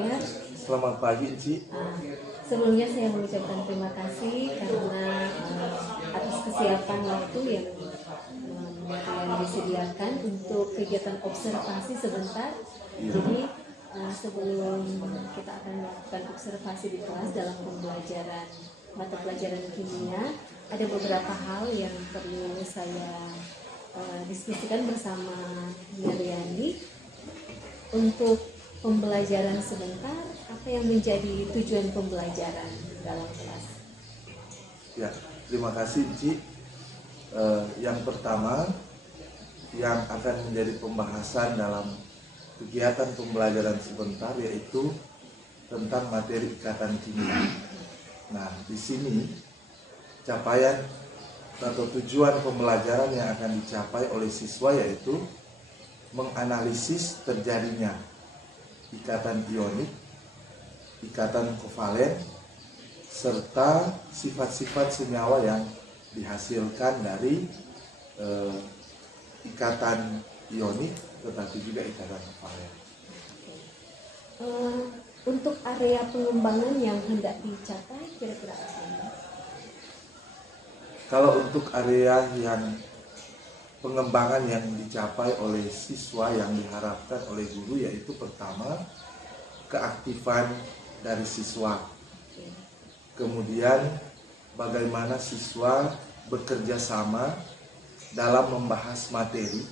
Mer. Selamat pagi, Ci. Sebelumnya saya mengucapkan terima kasih karena atas kesiapan waktu yang disediakan untuk kegiatan observasi sebentar. Jadi sebelum kita akan melakukan observasi di kelas dalam pembelajaran mata pelajaran kimia, ada beberapa hal yang perlu saya diskusikan bersama Mariandi. Untuk pembelajaran sebentar, apa yang menjadi tujuan pembelajaran dalam kelas? Ya, terima kasih, Ci. Yang pertama yang akan menjadi pembahasan dalam kegiatan pembelajaran sebentar yaitu tentang materi ikatan kimia. Nah, di sini capaian atau tujuan pembelajaran yang akan dicapai oleh siswa yaitu menganalisis terjadinya ikatan ionik, ikatan kovalen, serta sifat-sifat senyawa yang dihasilkan dari ikatan ionik tetapi juga ikatan kovalen. Untuk area pengembangan yang hendak dicapai kira-kira apa? Kalau untuk area yang pengembangan yang dicapai oleh siswa yang diharapkan oleh guru yaitu pertama keaktifan dari siswa, kemudian bagaimana siswa bekerja sama dalam membahas materi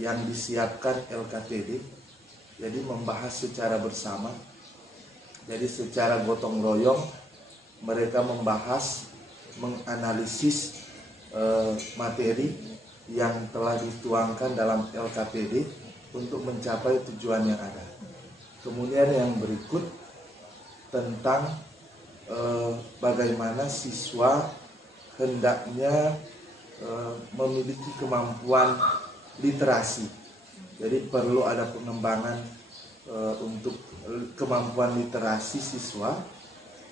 yang disiapkan LKTD, jadi membahas secara bersama, jadi secara gotong royong mereka membahas, menganalisis materi yang telah dituangkan dalam LKPD untuk mencapai tujuan yang ada. Kemudian yang berikut tentang bagaimana siswa hendaknya memiliki kemampuan literasi. Jadi perlu ada pengembangan untuk kemampuan literasi siswa,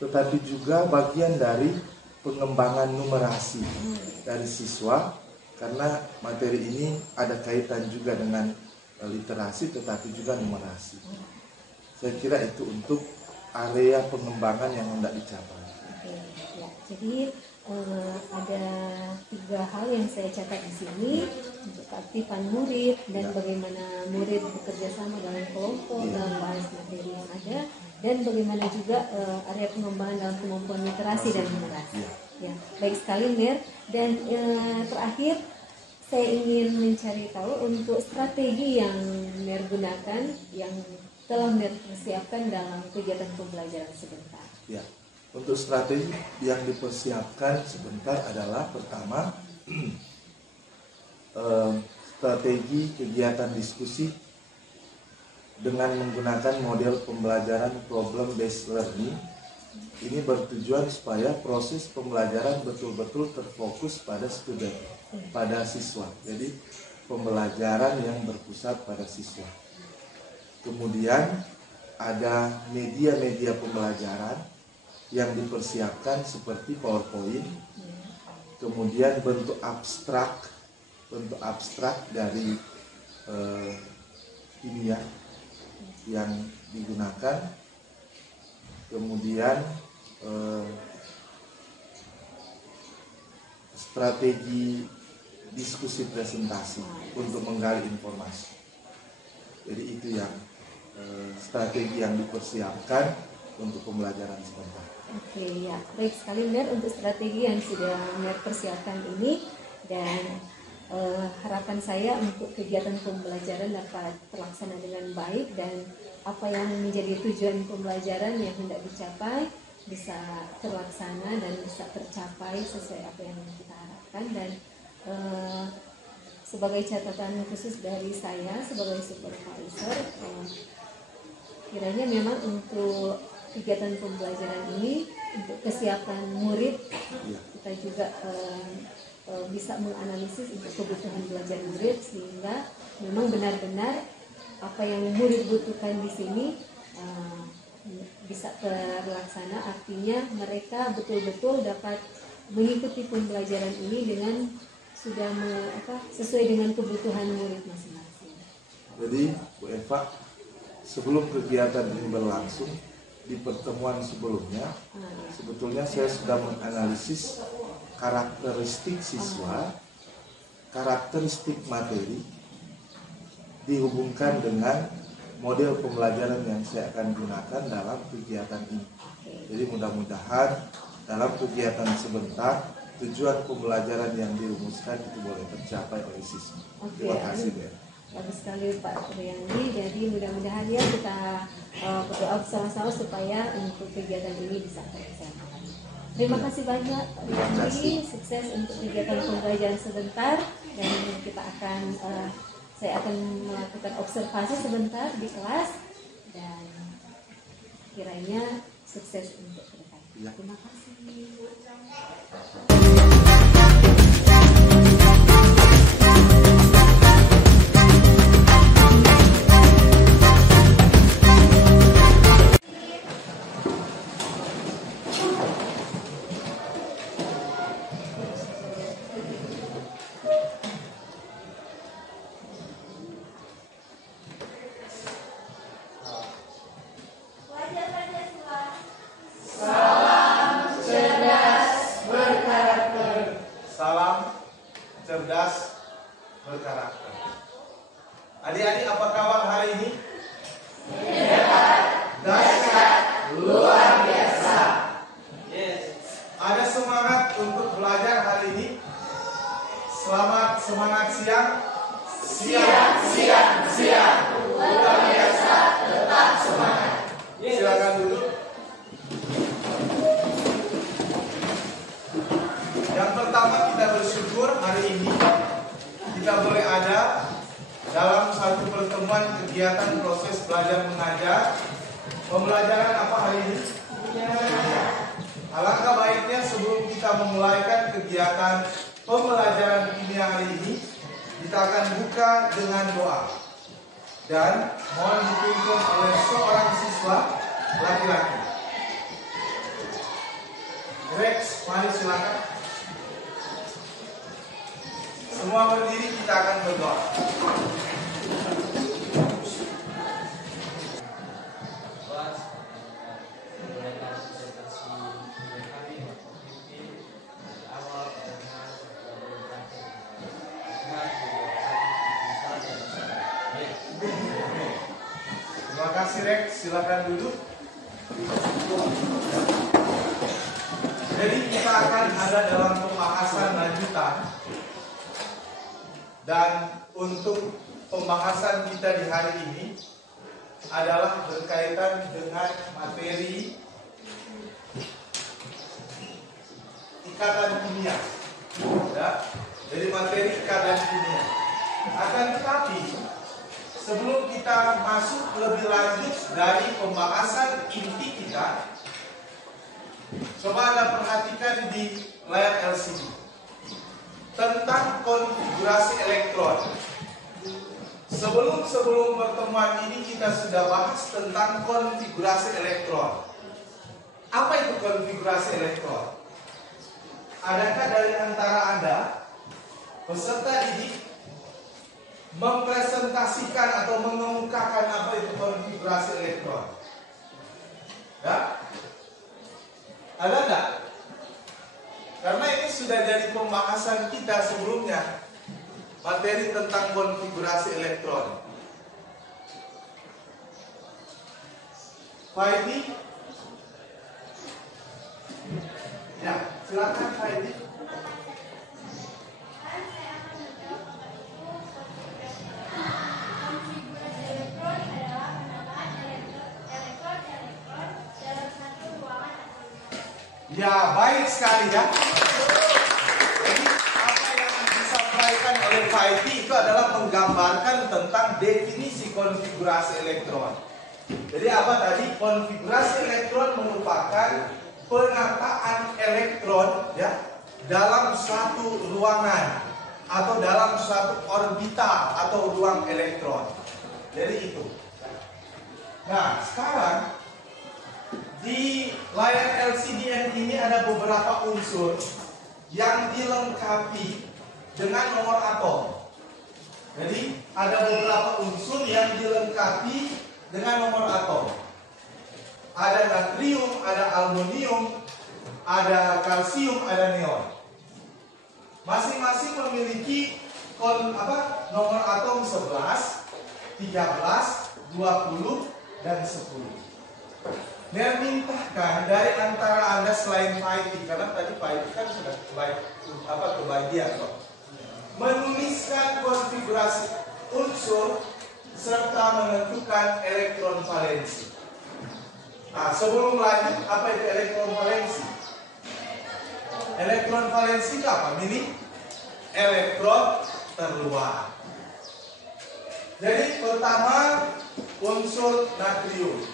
tetapi juga bagian dari pengembangan numerasi dari siswa. Karena materi ini ada kaitan juga dengan literasi tetapi juga numerasi. Saya kira itu untuk area pengembangan yang hendak dicapai. Oke, ya. Jadi ada 3 hal yang saya catat di sini untuk keaktifan murid dan bagaimana murid bekerja sama dalam kelompok dalam bahas materi yang ada, dan bagaimana juga area pengembangan dalam kemampuan literasi dan numerasi. Ya, baik sekali Mer. Dan terakhir saya ingin mencari tahu untuk strategi yang Mer gunakan yang telah Mer persiapkan dalam kegiatan pembelajaran sebentar. Ya, untuk strategi yang dipersiapkan sebentar adalah pertama strategi kegiatan diskusi dengan menggunakan model pembelajaran problem based learning. Ini bertujuan supaya proses pembelajaran betul-betul terfokus pada student, pada siswa. Jadi pembelajaran yang berpusat pada siswa. Kemudian ada media-media pembelajaran yang dipersiapkan seperti PowerPoint. Kemudian bentuk abstrak dari kimia yang digunakan. Kemudian strategi diskusi presentasi untuk menggali informasi. Jadi itu yang strategi yang dipersiapkan untuk pembelajaran sebentar. Oke, ya, baik sekali Mer untuk strategi yang sudah Mer persiapkan ini, dan harapan saya untuk kegiatan pembelajaran dapat terlaksana dengan baik dan apa yang menjadi tujuan pembelajaran yang hendak dicapai bisa terlaksana dan bisa tercapai sesuai apa yang kita harapkan. Dan sebagai catatan khusus dari saya sebagai supervisor, kiranya memang untuk kegiatan pembelajaran ini untuk kesiapan murid kita juga bisa menganalisis untuk kebutuhan belajar murid sehingga memang benar-benar apa yang murid butuhkan di sini bisa terlaksana, artinya mereka betul-betul dapat mengikuti pembelajaran ini dengan sudah sesuai dengan kebutuhan murid masing-masing. Jadi Bu Eva, sebelum kegiatan ini berlangsung, di pertemuan sebelumnya, sebetulnya saya sudah menganalisis karakteristik siswa, karakteristik materi, dihubungkan dengan model pembelajaran yang saya akan gunakan dalam kegiatan ini. Jadi mudah-mudahan dalam kegiatan sebentar, tujuan pembelajaran yang dirumuskan itu boleh tercapai oleh siswa. Terima kasih, Dea. Bagus sekali Pak Triandi. Jadi mudah-mudahan ya kita berdoa bersama-sama supaya untuk kegiatan ini bisa terlaksana. Terima kasih banyak Pak Triandi. Sukses untuk kegiatan pembelajaran sebentar, dan kita akan saya akan melakukan observasi sebentar di kelas, dan kiranya sukses untuk ke depan. Terima kasih. Cerdas berkarakter. Adik-adik, apa kabar hari ini? Dahsyat, luar biasa. Yes. Ada semangat untuk belajar hari ini? Selamat semangat siang. Siang. Luar biasa, tetap semangat. Silakan duduk. Yang pertama, kita bersyukur hari ini kita boleh ada dalam satu pertemuan kegiatan proses belajar mengajar. Pembelajaran apa hari ini? Alangkah baiknya sebelum kita memulaikan kegiatan pembelajaran kimia hari ini, kita akan buka dengan doa. Dan mohon dipimpin oleh seorang siswa laki-laki. Rex, mari silakan. Semua berdiri, kita akan berdoa. Terima kasih Rex, silakan duduk. Jadi kita akan ada dalam pembahasan lanjutan. Dan untuk pembahasan kita di hari ini adalah berkaitan dengan materi ikatan kimia. Ya, jadi materi ikatan kimia. Akan tetapi sebelum kita masuk lebih lanjut dari pembahasan inti kita, coba Anda perhatikan di layar LCD tentang konfigurasi elektron. Sebelum pertemuan ini kita sudah bahas tentang konfigurasi elektron. Apa itu konfigurasi elektron? Adakah dari antara Anda peserta didik mempresentasikan atau mengemukakan apa itu konfigurasi elektron? Ya? Ada enggak? Karena ini sudah jadi pembahasan kita sebelumnya, materi tentang konfigurasi elektron. Faidi? Ya, silakan Faidi. Ya, baik sekali ya. Jadi apa yang disampaikan oleh Faidi itu adalah menggambarkan tentang definisi konfigurasi elektron. Jadi apa tadi? Konfigurasi elektron merupakan penataan elektron ya dalam suatu ruangan atau dalam suatu orbital atau ruang elektron. Jadi itu. Nah, sekarang di layar LCD ini ada beberapa unsur yang dilengkapi dengan nomor atom. Jadi ada beberapa unsur yang dilengkapi dengan nomor atom. Ada natrium, ada aluminium, ada kalsium, ada neon. Masing-masing memiliki nomor atom 11, 13, 20, dan 10. Dan mintakan dari antara Anda selain fighting, karena tadi fighting kan sudah kebagian kok. Menuliskan konfigurasi unsur serta menentukan elektron valensi. Nah, sebelum lanjut, apa itu elektron valensi? Elektron valensi itu apa? Ini elektron terluar. Jadi pertama unsur natrium.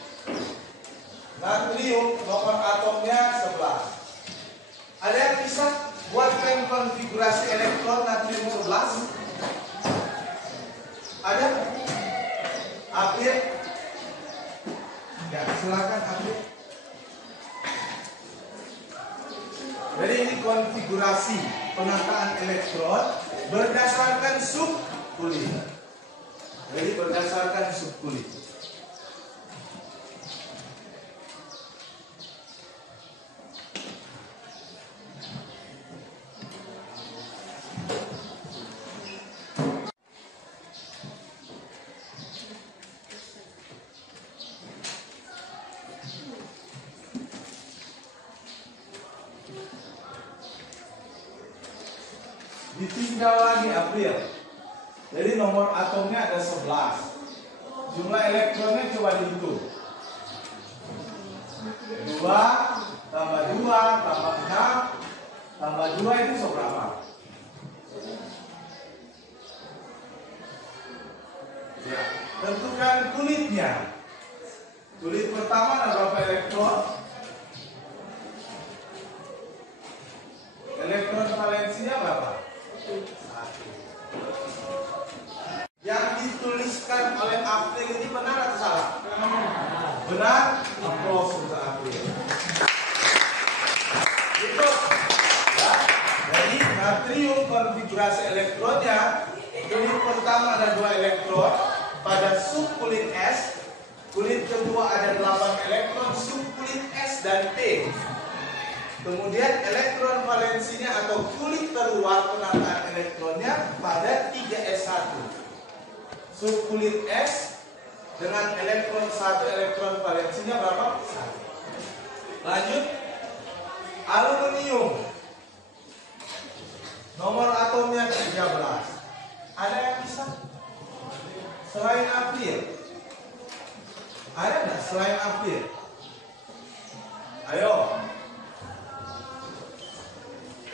Natrium nomor atomnya 11. Ada yang bisa buatkan konfigurasi elektron natrium 11? Ada? April? Ya, silakan April. Jadi ini konfigurasi penataan elektron berdasarkan subkulit. Jadi berdasarkan subkulit. Ditinggal lagi April. Jadi nomor atomnya ada 11. Jumlah elektronnya coba dihitung. 2 tambah 2 tambah 6 tambah 2 itu seberapa? Ya, tentukan kulitnya. Kulit pertama ada berapa elektron? Elektron valensinya berapa? 1. Yang dituliskan oleh April ini benar atau salah? Benar. Aplaus untuk April. Itu. Ya. Jadi natrium konfigurasi elektronnya, kulit pertama ada 2 elektron pada subkulit S, kulit kedua ada 8 elektron subkulit S dan P. Kemudian elektron valensinya atau kulit terluar penataan elektronnya pada 3s1. Subkulit S dengan elektron 1, elektron valensinya berapa? 1. Lanjut. Aluminium. Nomor atomnya 13. Ada yang bisa? Selain April? Ada nggak selain April? Ayo.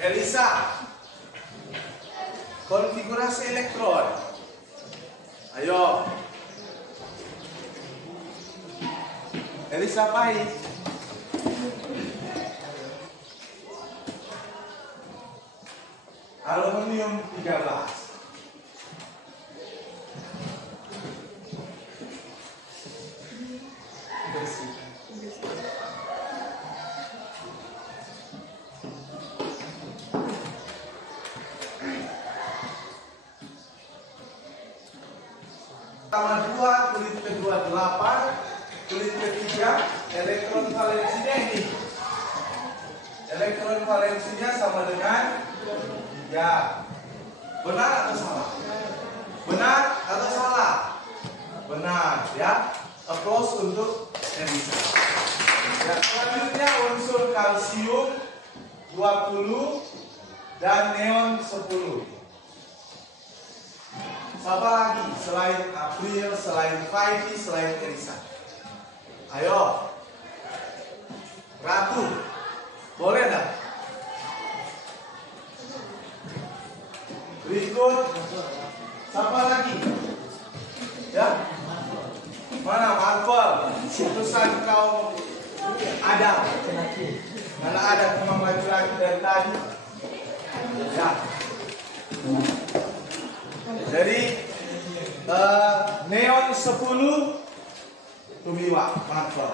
Elisa, konfigurasi elektron. Ayo, Elisa Pahit. Aluminium 13. Pertama 2, kulit kedua 8, kulit ketiga elektron valensinya ini. Elektron valensinya sama dengan 3. Benar atau salah? Benar atau salah? Benar, ya. Applause untuk Elisa. Ya, selanjutnya unsur kalsium 20 dan neon 10. Siapa lagi selain April, selain Faidi, selain Elisa? Ayo, Ratu, boleh enggak? Berikut, siapa lagi? Ya, mana Marvel? Utusan kaum Adam. Mana ada memang laki-laki dari tadi? Ya. Jadi neon 10 Tumiwa Marvel.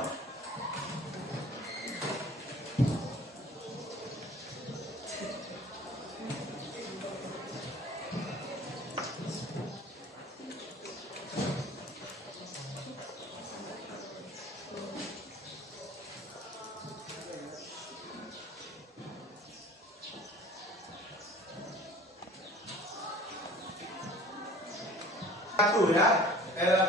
Satu ya,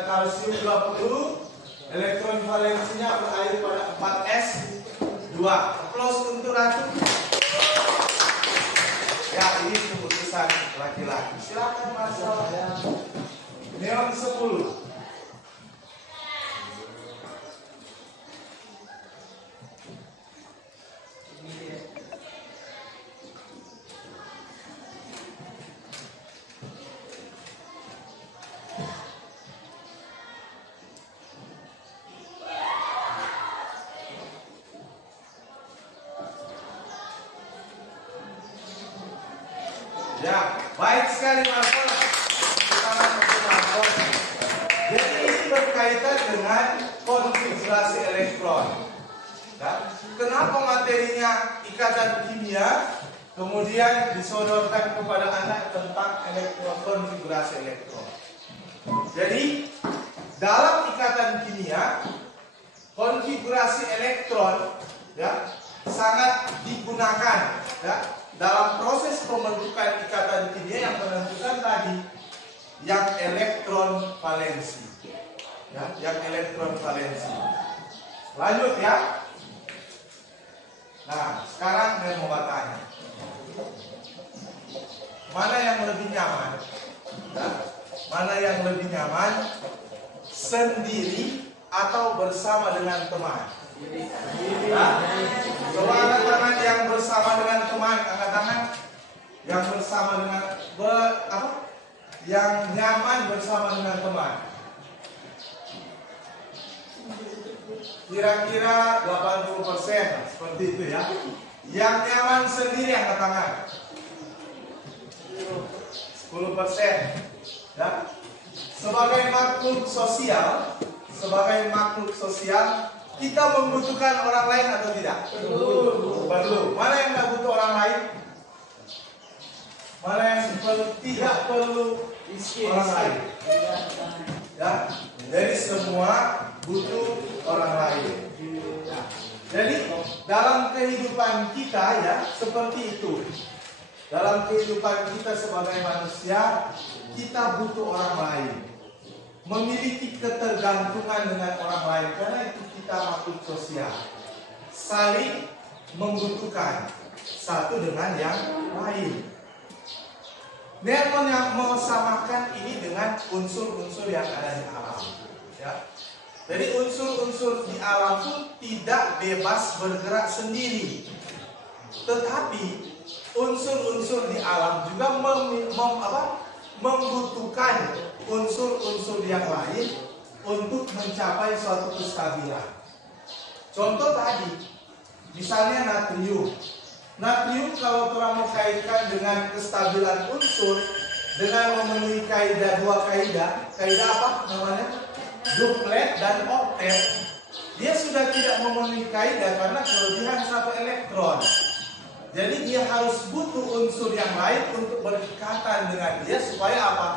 kalsium 20, elektron valensinya berakhir pada 4s2. Plus untuk ratu. Ya, ini keputusan laki-laki. Silakan masalah. Neon 10. Ya, baik sekali Marcos. Sekarang untuk Marcos. Jadi ini berkaitan dengan konfigurasi elektron. Ya. Kenapa materinya ikatan kimia, kemudian disodorkan kepada anak tentang konfigurasi elektron. Jadi dalam ikatan kimia, konfigurasi elektron ya sangat digunakan ya. Dalam proses pembentukan ikatan kimia yang menentukan tadi yang elektron valensi, ya, yang elektron valensi. Lanjut ya. Nah, sekarang saya mau bertanya, mana yang lebih nyaman? Ya, mana yang lebih nyaman? Sendiri atau bersama dengan teman? Ya. Coba angkat tangan yang bersama dengan teman, angkat tangan yang bersama dengan yang nyaman bersama dengan teman. Kira-kira 80% seperti itu ya. Yang nyaman sendiri angkat tangan 10%. Ya. Sebagai makhluk sosial, kita membutuhkan orang lain atau tidak? Perlu. Mana yang tidak butuh orang lain? Mana yang tidak perlu orang lain? Ya, jadi semua butuh orang lain. Jadi dalam kehidupan kita ya seperti itu. Dalam kehidupan kita sebagai manusia, kita butuh orang lain. Memiliki ketergantungan dengan orang lain karena itu kita makhluk sosial. Saling membutuhkan satu dengan yang lain. Newton yang mau samakan ini dengan unsur-unsur yang ada di alam. Ya. Jadi unsur-unsur di alam pun tidak bebas bergerak sendiri. Tetapi unsur-unsur di alam juga membutuhkan unsur-unsur yang lain untuk mencapai suatu kestabilan. Contoh tadi, misalnya natrium. Natrium kalau kita mau kaitkan dengan kestabilan unsur dengan memenuhi kaidah dua kaidah apa namanya? Duplet dan oktet. Dia sudah tidak memenuhi kaidah karena kelebihan satu elektron. Jadi dia harus butuh unsur yang lain untuk berikatan dengan dia supaya apa?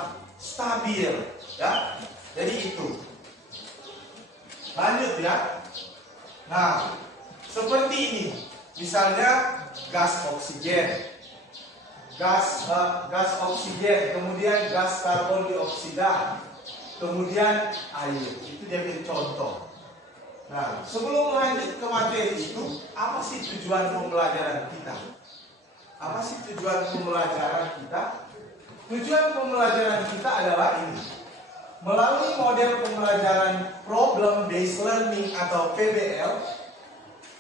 Stabil, ya. Jadi itu. Lanjut ya. Nah, seperti ini. Misalnya gas oksigen. Gas oksigen, kemudian gas karbon dioksida, kemudian air. Itu dia beri contoh. Nah, sebelum lanjut ke materi itu, apa sih tujuan pembelajaran kita? Apa sih tujuan pembelajaran kita? Tujuan pembelajaran kita adalah ini. Melalui model pembelajaran problem based learning atau PBL,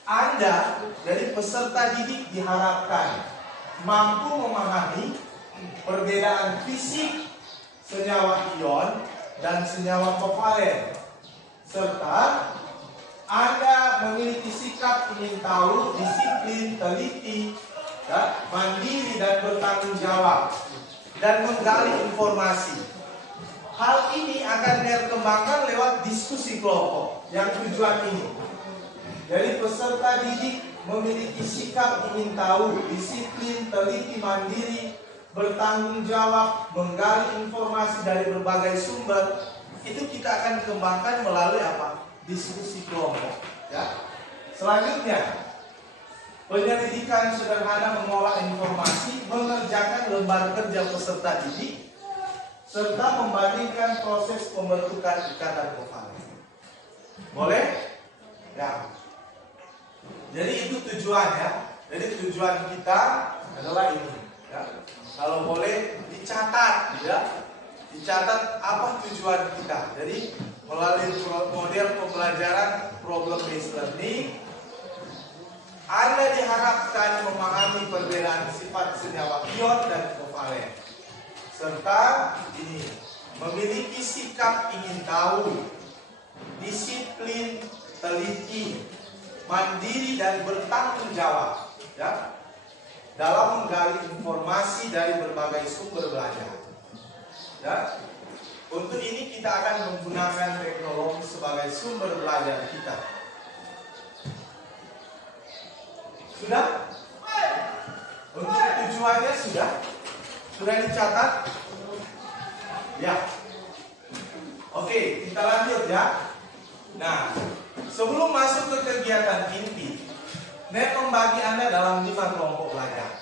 Anda dari peserta didik diharapkan mampu memahami perbedaan fisik senyawa ion dan senyawa kovalen, serta Anda memiliki sikap ingin tahu, disiplin, teliti, mandiri dan bertanggung jawab, dan menggali informasi. Hal ini akan dikembangkan lewat diskusi kelompok yang tujuan ini. Jadi peserta didik memiliki sikap ingin tahu, disiplin, teliti, mandiri, bertanggung jawab, menggali informasi dari berbagai sumber. Itu kita akan kembangkan melalui apa? Diskusi kelompok. Ya. Selanjutnya, penyelidikan sederhana mengolah informasi, mengerjakan lembar kerja peserta didik, serta membandingkan proses pembentukan ikatan kovalen. Boleh? Ya. Jadi itu tujuannya. Jadi tujuan kita adalah ini. Ya. Kalau boleh dicatat, ya. Dicatat apa tujuan kita. Jadi melalui model pembelajaran problem based learning, Anda diharapkan memahami perbedaan sifat senyawa ion dan kovalen, serta ini memiliki sikap ingin tahu, disiplin, teliti, mandiri dan bertanggung jawab, ya, dalam menggali informasi dari berbagai sumber belajar. Ya. Untuk ini kita akan menggunakan teknologi sebagai sumber belajar kita. Sudah? Untuk tujuannya sudah? Sudah dicatat? Ya. Oke, kita lanjut ya. Nah, sebelum masuk ke kegiatan inti, Net membagi Anda dalam 5 kelompok belajar.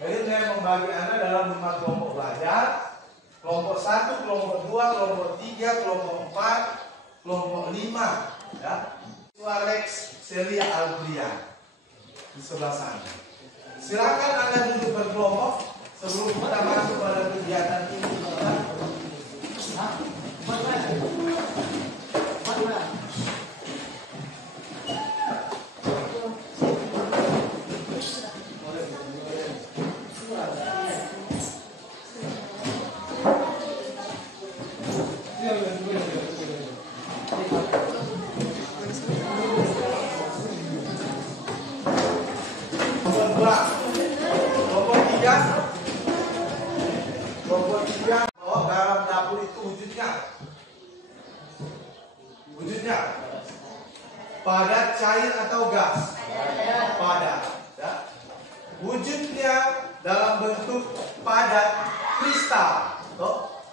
Jadi Net membagi Anda dalam 5 kelompok belajar. Kelompok 1, kelompok 2, kelompok 3, kelompok 4, kelompok 5, ya. Suarex Celia Albria di sebelah sana. Silakan Anda duduk berkelompok sebelum kita masuk pada kegiatan ini. Kelompok 3 bahwa garam dapur itu wujudnya padat, cair atau gas? Padat. Ya. Wujudnya dalam bentuk padat kristal,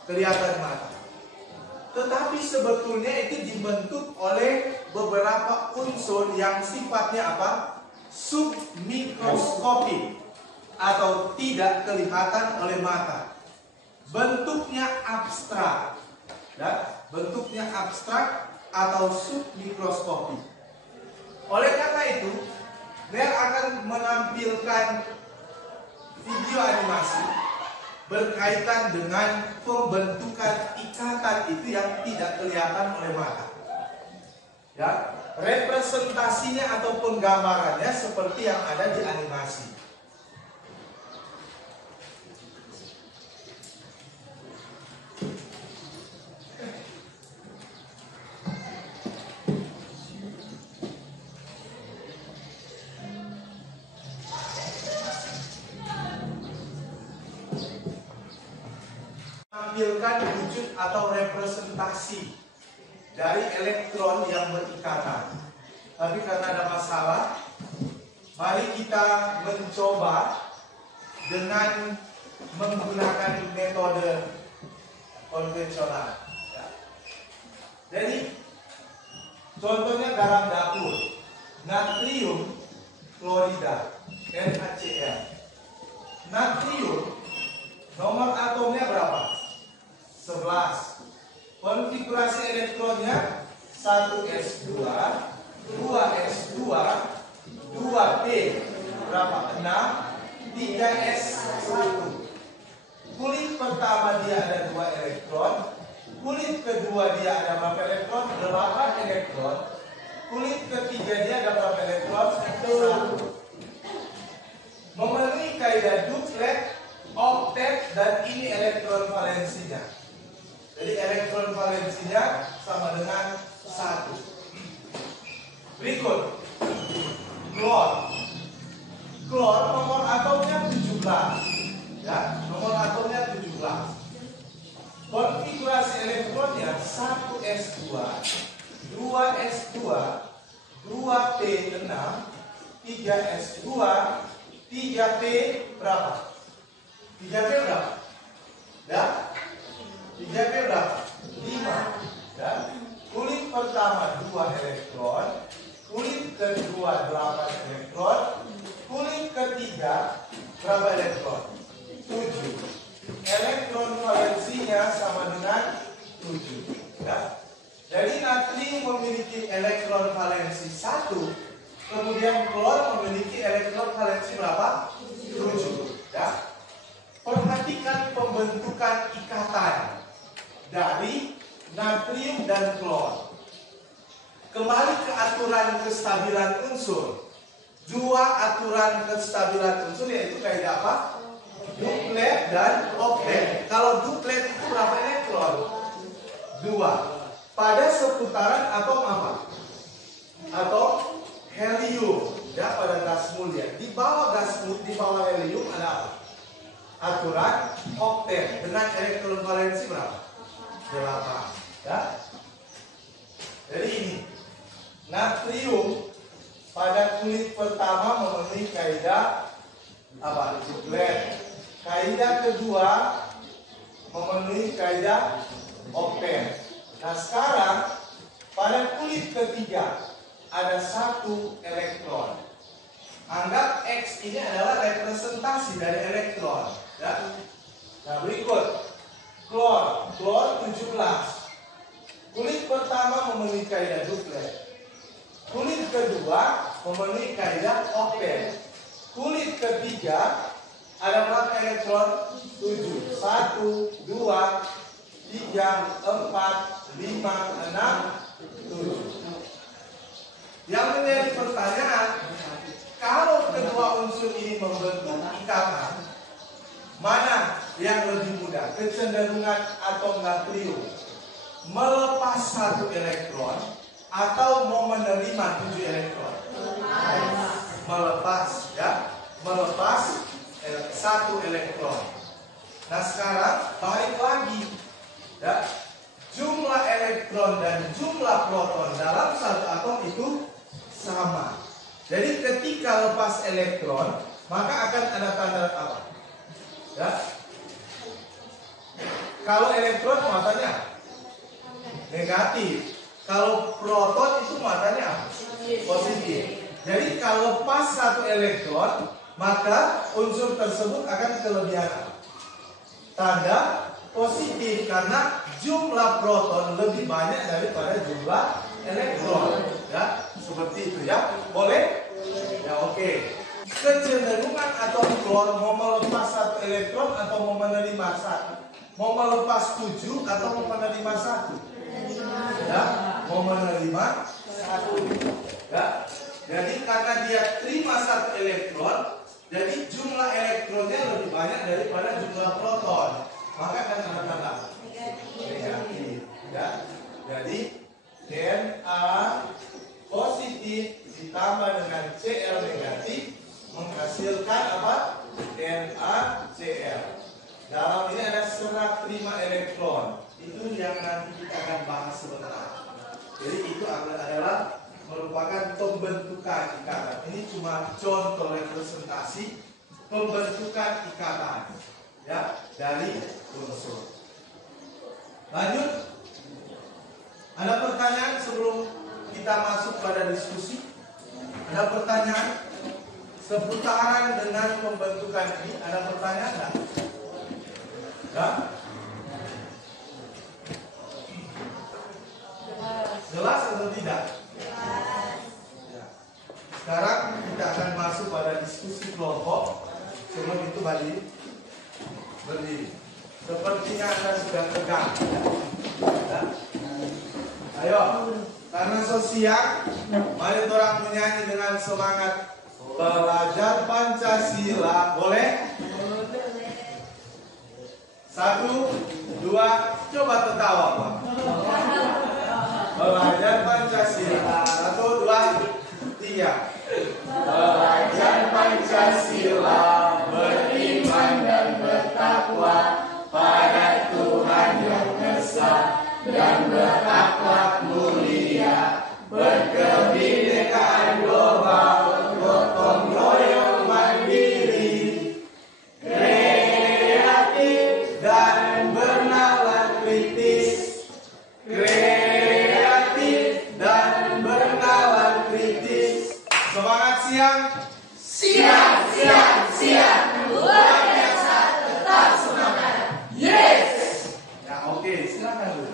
kelihatan mata. Tetapi sebetulnya itu dibentuk oleh beberapa unsur yang sifatnya apa? Submikroskopik atau tidak kelihatan oleh mata. Bentuknya abstrak, ya, bentuknya abstrak atau submikroskopik. Oleh karena itu, Ner akan menampilkan video animasi berkaitan dengan pembentukan ikatan itu yang tidak kelihatan oleh mata. Ya, representasinya atau penggambarannya seperti yang ada di animasi. Menampilkan wujud atau representasi dari elektron yang berikatan. Tapi karena ada masalah, mari kita mencoba dengan menggunakan metode konvensional. Ya. Jadi, contohnya garam dapur, natrium klorida, NaCl. Natrium, nomor atomnya berapa? 11. Konfigurasi elektronnya 1s2, 2s2, 2p berapa? 6, 3s1. Kulit pertama dia ada 2 elektron, kulit kedua dia ada berapa elektron? 8 elektron. Kulit ketiga dia ada berapa elektron? 1. Memenuhi kaidah duplet, oktet, dan ini elektron valensinya. Jadi elektron valensinya sama dengan 1. Berikut klor. Klor nomor atomnya 17. Ya, nomor atomnya 17. Konfigurasi elektronnya 1s2, 2s2, 2p6, 3s2, 3p berapa? 3p berapa? Ya? 3p berapa? 5. Ya? Kulit pertama 2 elektron, kulit kedua 8 elektron, kulit ketiga berapa elektron? 7. Elektron valensinya 1. Kemudian klor memiliki elektron valensi berapa? 7. Ya. Perhatikan pembentukan ikatan dari natrium dan klor. Kembali ke aturan kestabilan unsur. Dua aturan kestabilan unsur yaitu kaidah apa? Duplet dan oktet. Kalau duplet itu berapa elektron? 2. Pada seputaran atom apa? Atom helium. Ya, pada gas mulia. Di bawah helium ada apa? Aturan oktet dengan elektron valensi berapa? 8. Ya. Jadi ini natrium pada kulit pertama memenuhi kaidah apa? Duplet. Kaidah kedua memenuhi kaidah oktet. Nah sekarang pada kulit ketiga ada 1 elektron. Anggap X ini adalah representasi dari elektron. Ya. Nah berikut klor 17. Kulit pertama memenuhi kaidah duplet. Kulit kedua memenuhi kaidah oktet. Kulit ketiga ada berapa elektron? 7. 1, 2, 3, 4, 5, 6, 7. Yang menjadi pertanyaan, kalau kedua unsur ini membentuk ikatan, mana yang lebih mudah? Kecenderungan atom natrium melepas 1 elektron atau mau menerima 7 elektron? Melepas, ya, melepas 1 elektron. Nah sekarang balik lagi, ya, jumlah elektron dan jumlah proton dalam satu atom itu sama. Jadi ketika lepas elektron maka akan ada tanda apa? Ya. Kalau elektron muatannya negatif. Kalau proton itu muatannya positif. Jadi kalau lepas 1 elektron maka unsur tersebut akan kelebihan apa? Tanda positif karena jumlah proton lebih banyak daripada jumlah elektron. Ya, seperti itu ya. Boleh? Ya, oke. Kecenderungan atom klor mau melepas 1 elektron atau mau menerima 1? Mau melepas 7 atau mau menerima 1? Ya, mau menerima 1. Ya. Jadi karena dia terima 1 elektron, jadi jumlah elektronnya lebih banyak daripada jumlah proton. Maka akan tanda-tanda negatif. Ya. Jadi DNA positif ditambah dengan Cl negatif menghasilkan apa? NaCl. Dalam ini ada serat terima elektron. Itu yang nanti kita akan bahas sebentar. Jadi itu adalah merupakan pembentukan ikatan. Ini cuma contoh representasi pembentukan ikatan, ya, dari unsur. Lanjut. Ada pertanyaan sebelum kita masuk pada diskusi? Ada pertanyaan seputaran dengan pembentukan ini? Ada pertanyaan enggak? Ya? Jelas atau tidak? Ya. Sekarang kita akan masuk pada diskusi kelompok. Sebelum itu berdiri. Sepertinya Anda sudah tegang. Ya. Ayo, karena sosial, mari orang menyanyi dengan semangat. Belajar Pancasila, boleh? 1, 2, coba tertawa, Pak. Belajar Pancasila. 1, 2, 3. Belajar Pancasila, beriman dan bertakwa pada Tuhan yang Esa dan berakhlak mulia, berkebinekaan global, gotong royong mandiri, kreatif dan bernalar kritis, kreatif dan bernalar kritis. Semangat siang. Siang, siang, siang. Luar biasa, tetap semangat. Yes. Ya, oke, silakan dulu.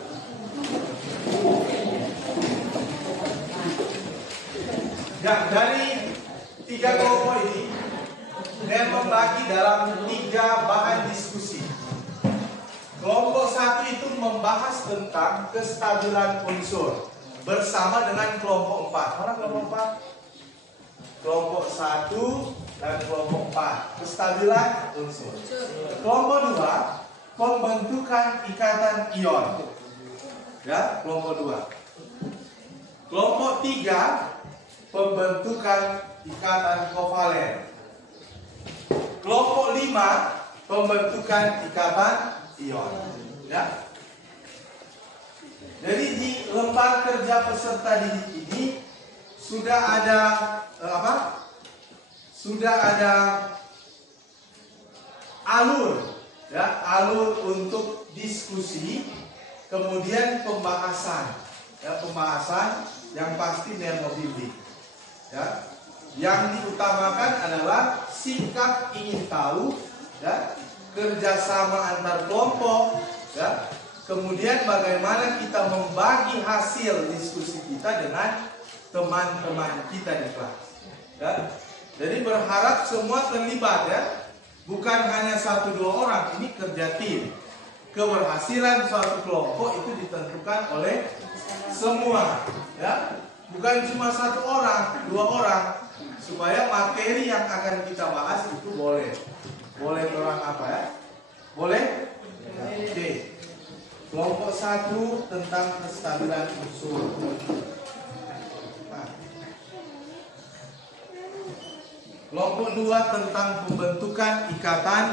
Ya, dari 3 kelompok ini NER membagi dalam 3 bahan diskusi. Kelompok 1 itu membahas tentang kestabilan unsur bersama dengan kelompok 4. Mana kelompok 4? Kelompok 1 dan kelompok 4, kestabilan unsur. Kelompok 2, pembentukan ikatan ion. Ya, kelompok 2. Kelompok 3, pembentukan ikatan kovalen. Kelompok 5, pembentukan ikatan ion. Ya. Jadi di lembar kerja peserta didik ini sudah ada Sudah ada alur, ya, alur untuk diskusi, kemudian pembahasan, ya, pembahasan yang pasti neurobidik. Ya. Yang diutamakan adalah sikap ingin tahu, ya, kerjasama antar kelompok, ya, kemudian bagaimana kita membagi hasil diskusi kita dengan teman-teman kita di kelas. Ya. Jadi berharap semua terlibat, ya, bukan hanya 1-2 orang, ini kerja tim. Keberhasilan suatu kelompok itu ditentukan oleh semua, ya, bukan cuma 1 orang, 2 orang, supaya materi yang akan kita bahas itu boleh orang apa, ya, boleh. Oke. Kelompok 1 tentang kestabilan unsur. Kelompok 2 tentang pembentukan ikatan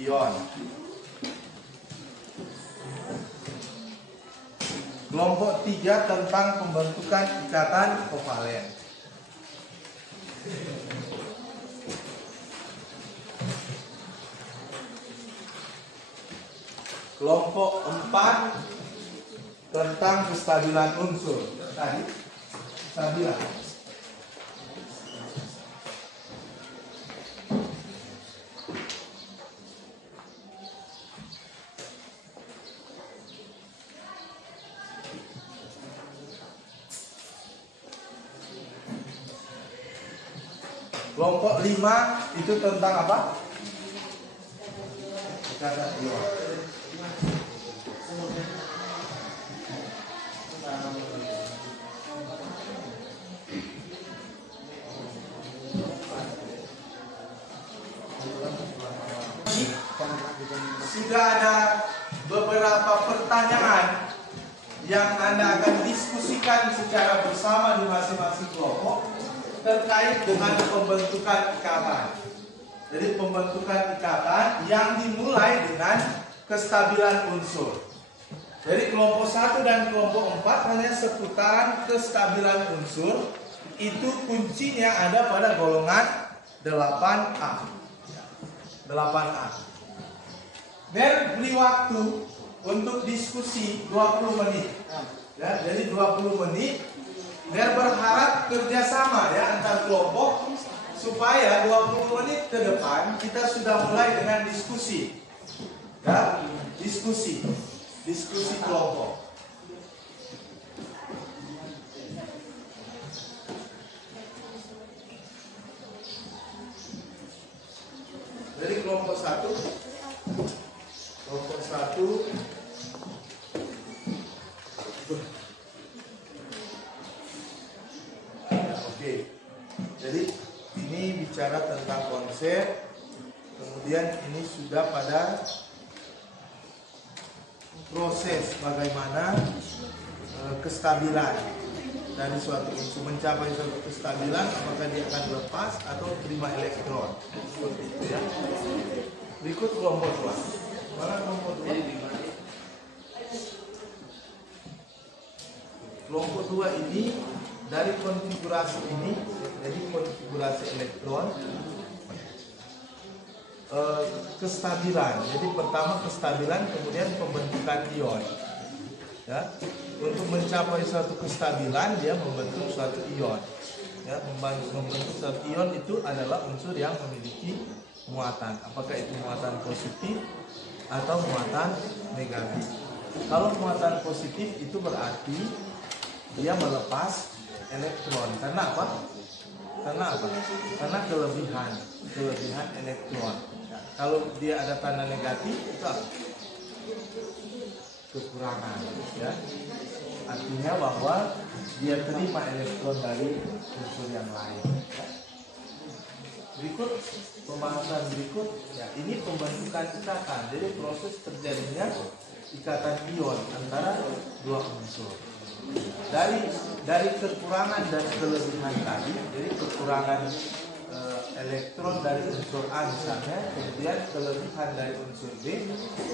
ion. Kelompok 3 tentang pembentukan ikatan kovalen. Kelompok 4 tentang kestabilan unsur. Tadi kestabilan. Kelompok 5 itu tentang apa? Ikatan ion. Sudah ada beberapa pertanyaan yang Anda akan diskusikan secara bersama di masing-masing kelompok terkait dengan pembentukan ikatan. Jadi pembentukan ikatan yang dimulai dengan kestabilan unsur. Jadi kelompok 1 dan kelompok 4 hanya seputaran kestabilan unsur. Itu kuncinya ada pada golongan 8A. 8A. Dan beri waktu untuk diskusi 20 menit. Ya, jadi 20 menit. Dan berharap kerjasama, ya, antar kelompok supaya 20 menit ke depan kita sudah mulai dengan diskusi. Ya, diskusi kelompok. Dari kelompok 1 oke. Jadi ini bicara tentang konsep, kemudian ini sudah pada proses bagaimana kestabilan dari suatu unsur, mencapai suatu kestabilan, apakah dia akan lepas atau terima elektron. Seperti itu, ya. Berikut kelompok 2. Mana kelompok 2? Kelompok 2 ini dari konfigurasi ini, jadi konfigurasi elektron, kestabilan. Jadi pertama kestabilan, kemudian pembentukan ion. Ya, untuk mencapai suatu kestabilan dia membentuk suatu ion. Ya, membentuk suatu ion itu adalah unsur yang memiliki muatan. Apakah itu muatan positif atau muatan negatif? Kalau muatan positif itu berarti dia melepas elektron. Karena apa? Karena apa? Karena kelebihan elektron. Ya, kalau dia ada tanda negatif itu apa? Kekurangan. Ya. Artinya bahwa dia terima elektron dari unsur yang lain. Ya. Berikut pembahasan berikut. Ya, ini pembentukan ikatan. Jadi proses terjadinya ikatan ion antara dua unsur. Dari kekurangan dan kelebihan tadi, jadi kekurangan elektron dari unsur A misalnya, kemudian kelebihan dari unsur B,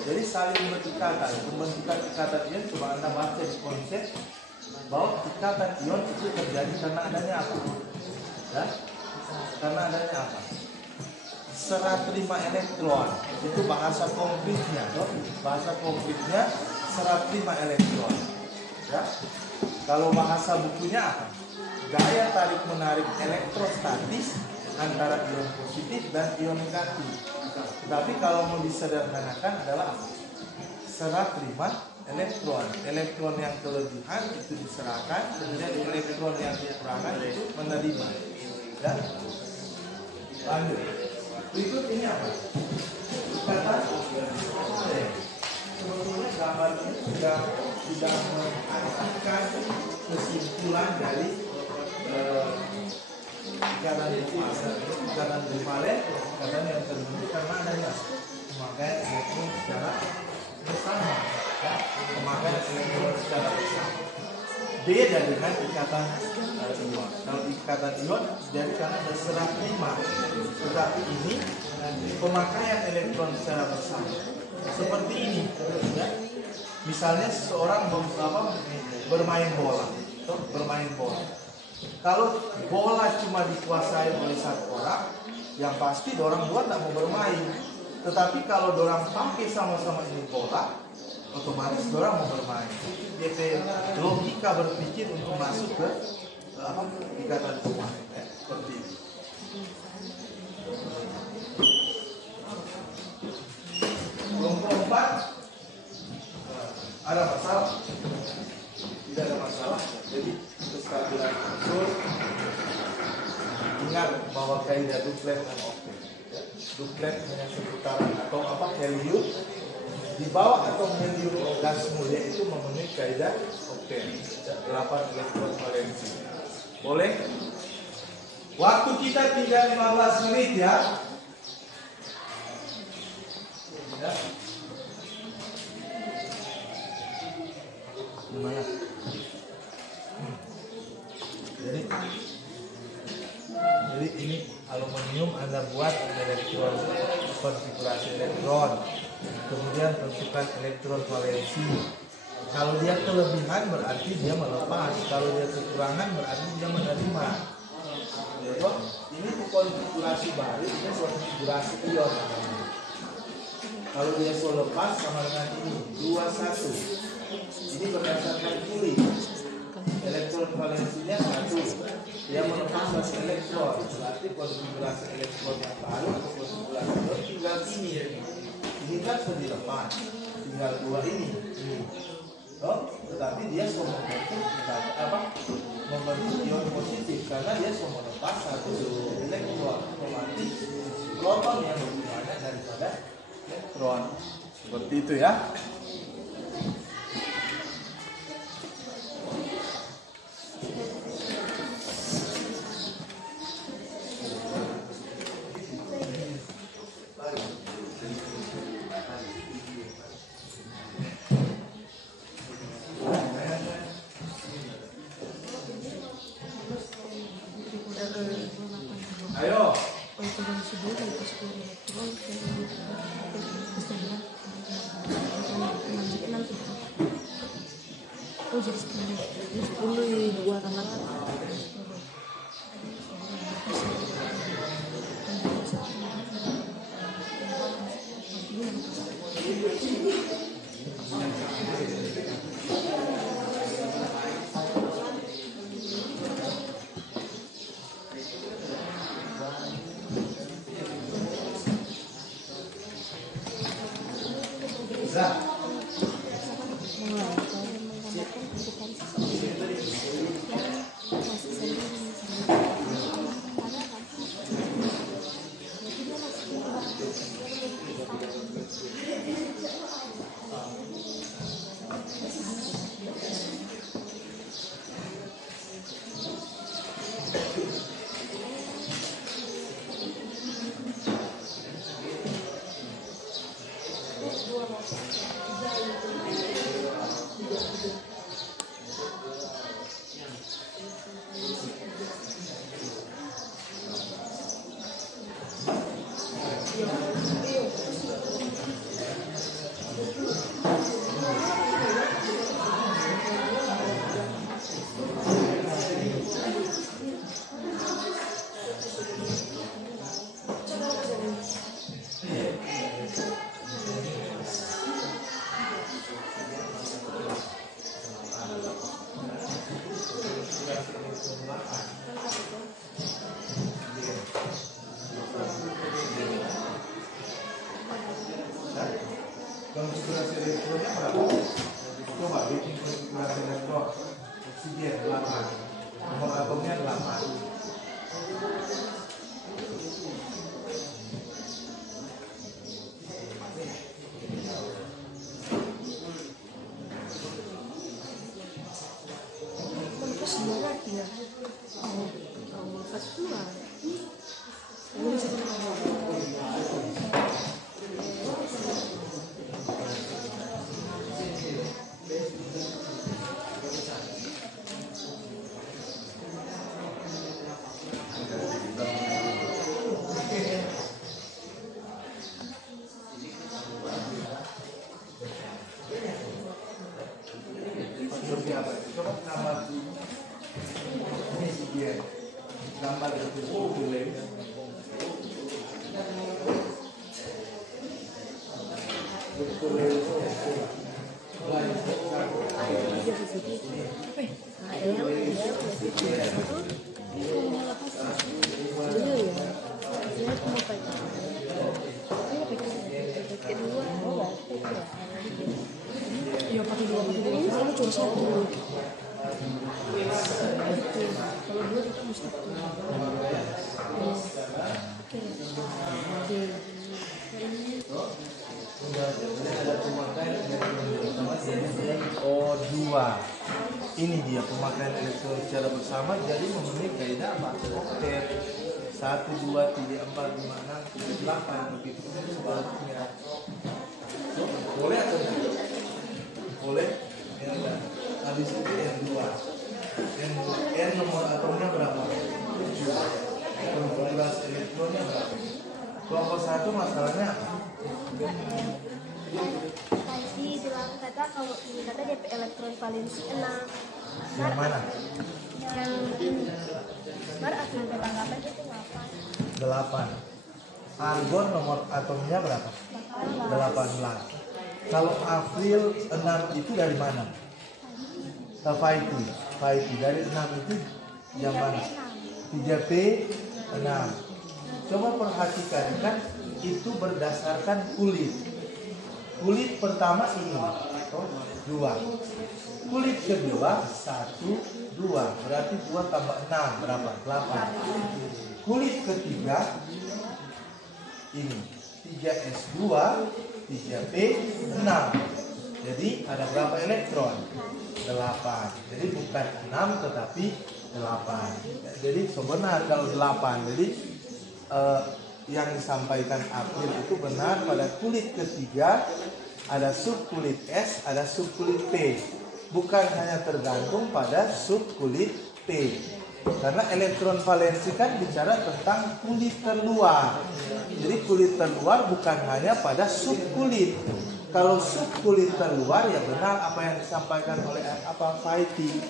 jadi saling berikatan. Pembentukan ikatan ion coba Anda baca di konsep bahwa ikatan ion itu terjadi karena adanya apa? Ya? Karena adanya apa? Serat terima elektron, itu bahasa konkretnya. Bahasa konkretnya serat terima elektron. Ya. Kalau bahasa bukunya apa? Gaya tarik menarik elektrostatis antara ion positif dan ion negatif. Tapi kalau mau disederhanakan adalah apa? Serat terima elektron. Elektron yang kelebihan itu diserahkan, kemudian elektron yang kekurangan itu menerima. Ya. Lanjut. Berikut ini apa? Ikatan sebetulnya gambarnya sudah mengartikan kesimpulan dari ikatan bivalen, ikatan yang terbentuk karena adanya pemakaian elektron secara bersama, ya, pemakaian elektron secara bersama. Beda dengan ikatan ion. Kalau ikatan ion jadi karena ada serat terima, tetapi ini pemakaian elektron secara bersama. Seperti ini, ya. Misalnya seseorang bermain bola. Kalau bola cuma dikuasai oleh satu orang, yang pasti orang dua tidak mau bermain. Tetapi kalau orang pakai sama-sama ini bola, otomatis orang mau bermain. Jadi logika berpikir untuk masuk ke ikatan ion, seperti ini. Kelompok 4 ada masalah? Tidak ada masalah. Jadi kestabilan unsur, ingat bahwa kaidah duplet dan oktet. Duplet hanya seputaran atau helium di bawah atom helium gas mulia itu memenuhi kaidah oktet. 8 elektron valensi. Boleh? Waktu kita tinggal 15 menit ya. Ya. Gimana? Jadi ini aluminium Anda buat elektron, konfigurasi elektron, kemudian tentukan elektron valensi. Kalau dia kelebihan berarti dia melepas, kalau dia kekurangan berarti dia menerima. Ini konfigurasi baru, ini konfigurasi ion. Kalau dia so lepas sama dengan ini 21. Ini berdasarkan Curie. Elektron valensinya 1. Dia melepas satu elektron. Berarti konfigurasi elektron yang baru atau konfigurasi ion tinggal ini. Ini kan sudah dilepas. Tinggal 2 ini. Tetapi dia so membentuk ion positif karena dia so melepas satu elektron. Otomatis proton yang lebih banyak daripada elektron. Seperti itu ya. Ayo. Oh jadi 10 dua tambah Iya pakai dua ini kalau cuma satu. Kalau dua kita mesti Oh, dua. Ini dia pemakaian elektronik secara bersama, jadi memenuhi kaidah apa? Oktet. 1, 2, 3, 4, 5, 6, 7, 8 begitu sebaliknya. Boleh atau tidak? Boleh. Ya, habis itu yang dua. Yang N nomor atomnya berapa? 7. Konfigurasi elektronnya berapa? Kelompok 1 masalahnya apa? Tadi bilang kata kalau ini kata DP elektron valensi 6. Yang mana? Yang ini. Baru asal tanggapan itu 8. Argon nomor atomnya berapa? 18. Kalau April 6 itu dari mana? Faiti. Dari 6 itu yang mana? 3P 6. Coba perhatikan kan itu berdasarkan kulit. Kulit pertama ini 2. Kulit kedua 1, 2. Berarti 2 tambah 6 berapa? 8. Kulit ketiga ini 3S2, 3P 6. Jadi ada berapa elektron? 8. Jadi bukan 6 tetapi 8. Jadi sebenarnya kalau 8. Jadi yang disampaikan April itu benar pada kulit ketiga ada subkulit S, ada subkulit P. Bukan hanya tergantung pada subkulit P. Karena elektron valensi kan bicara tentang kulit terluar. Jadi kulit terluar bukan hanya pada subkulit. Kalau subkulit terluar ya benar apa yang disampaikan oleh Faiti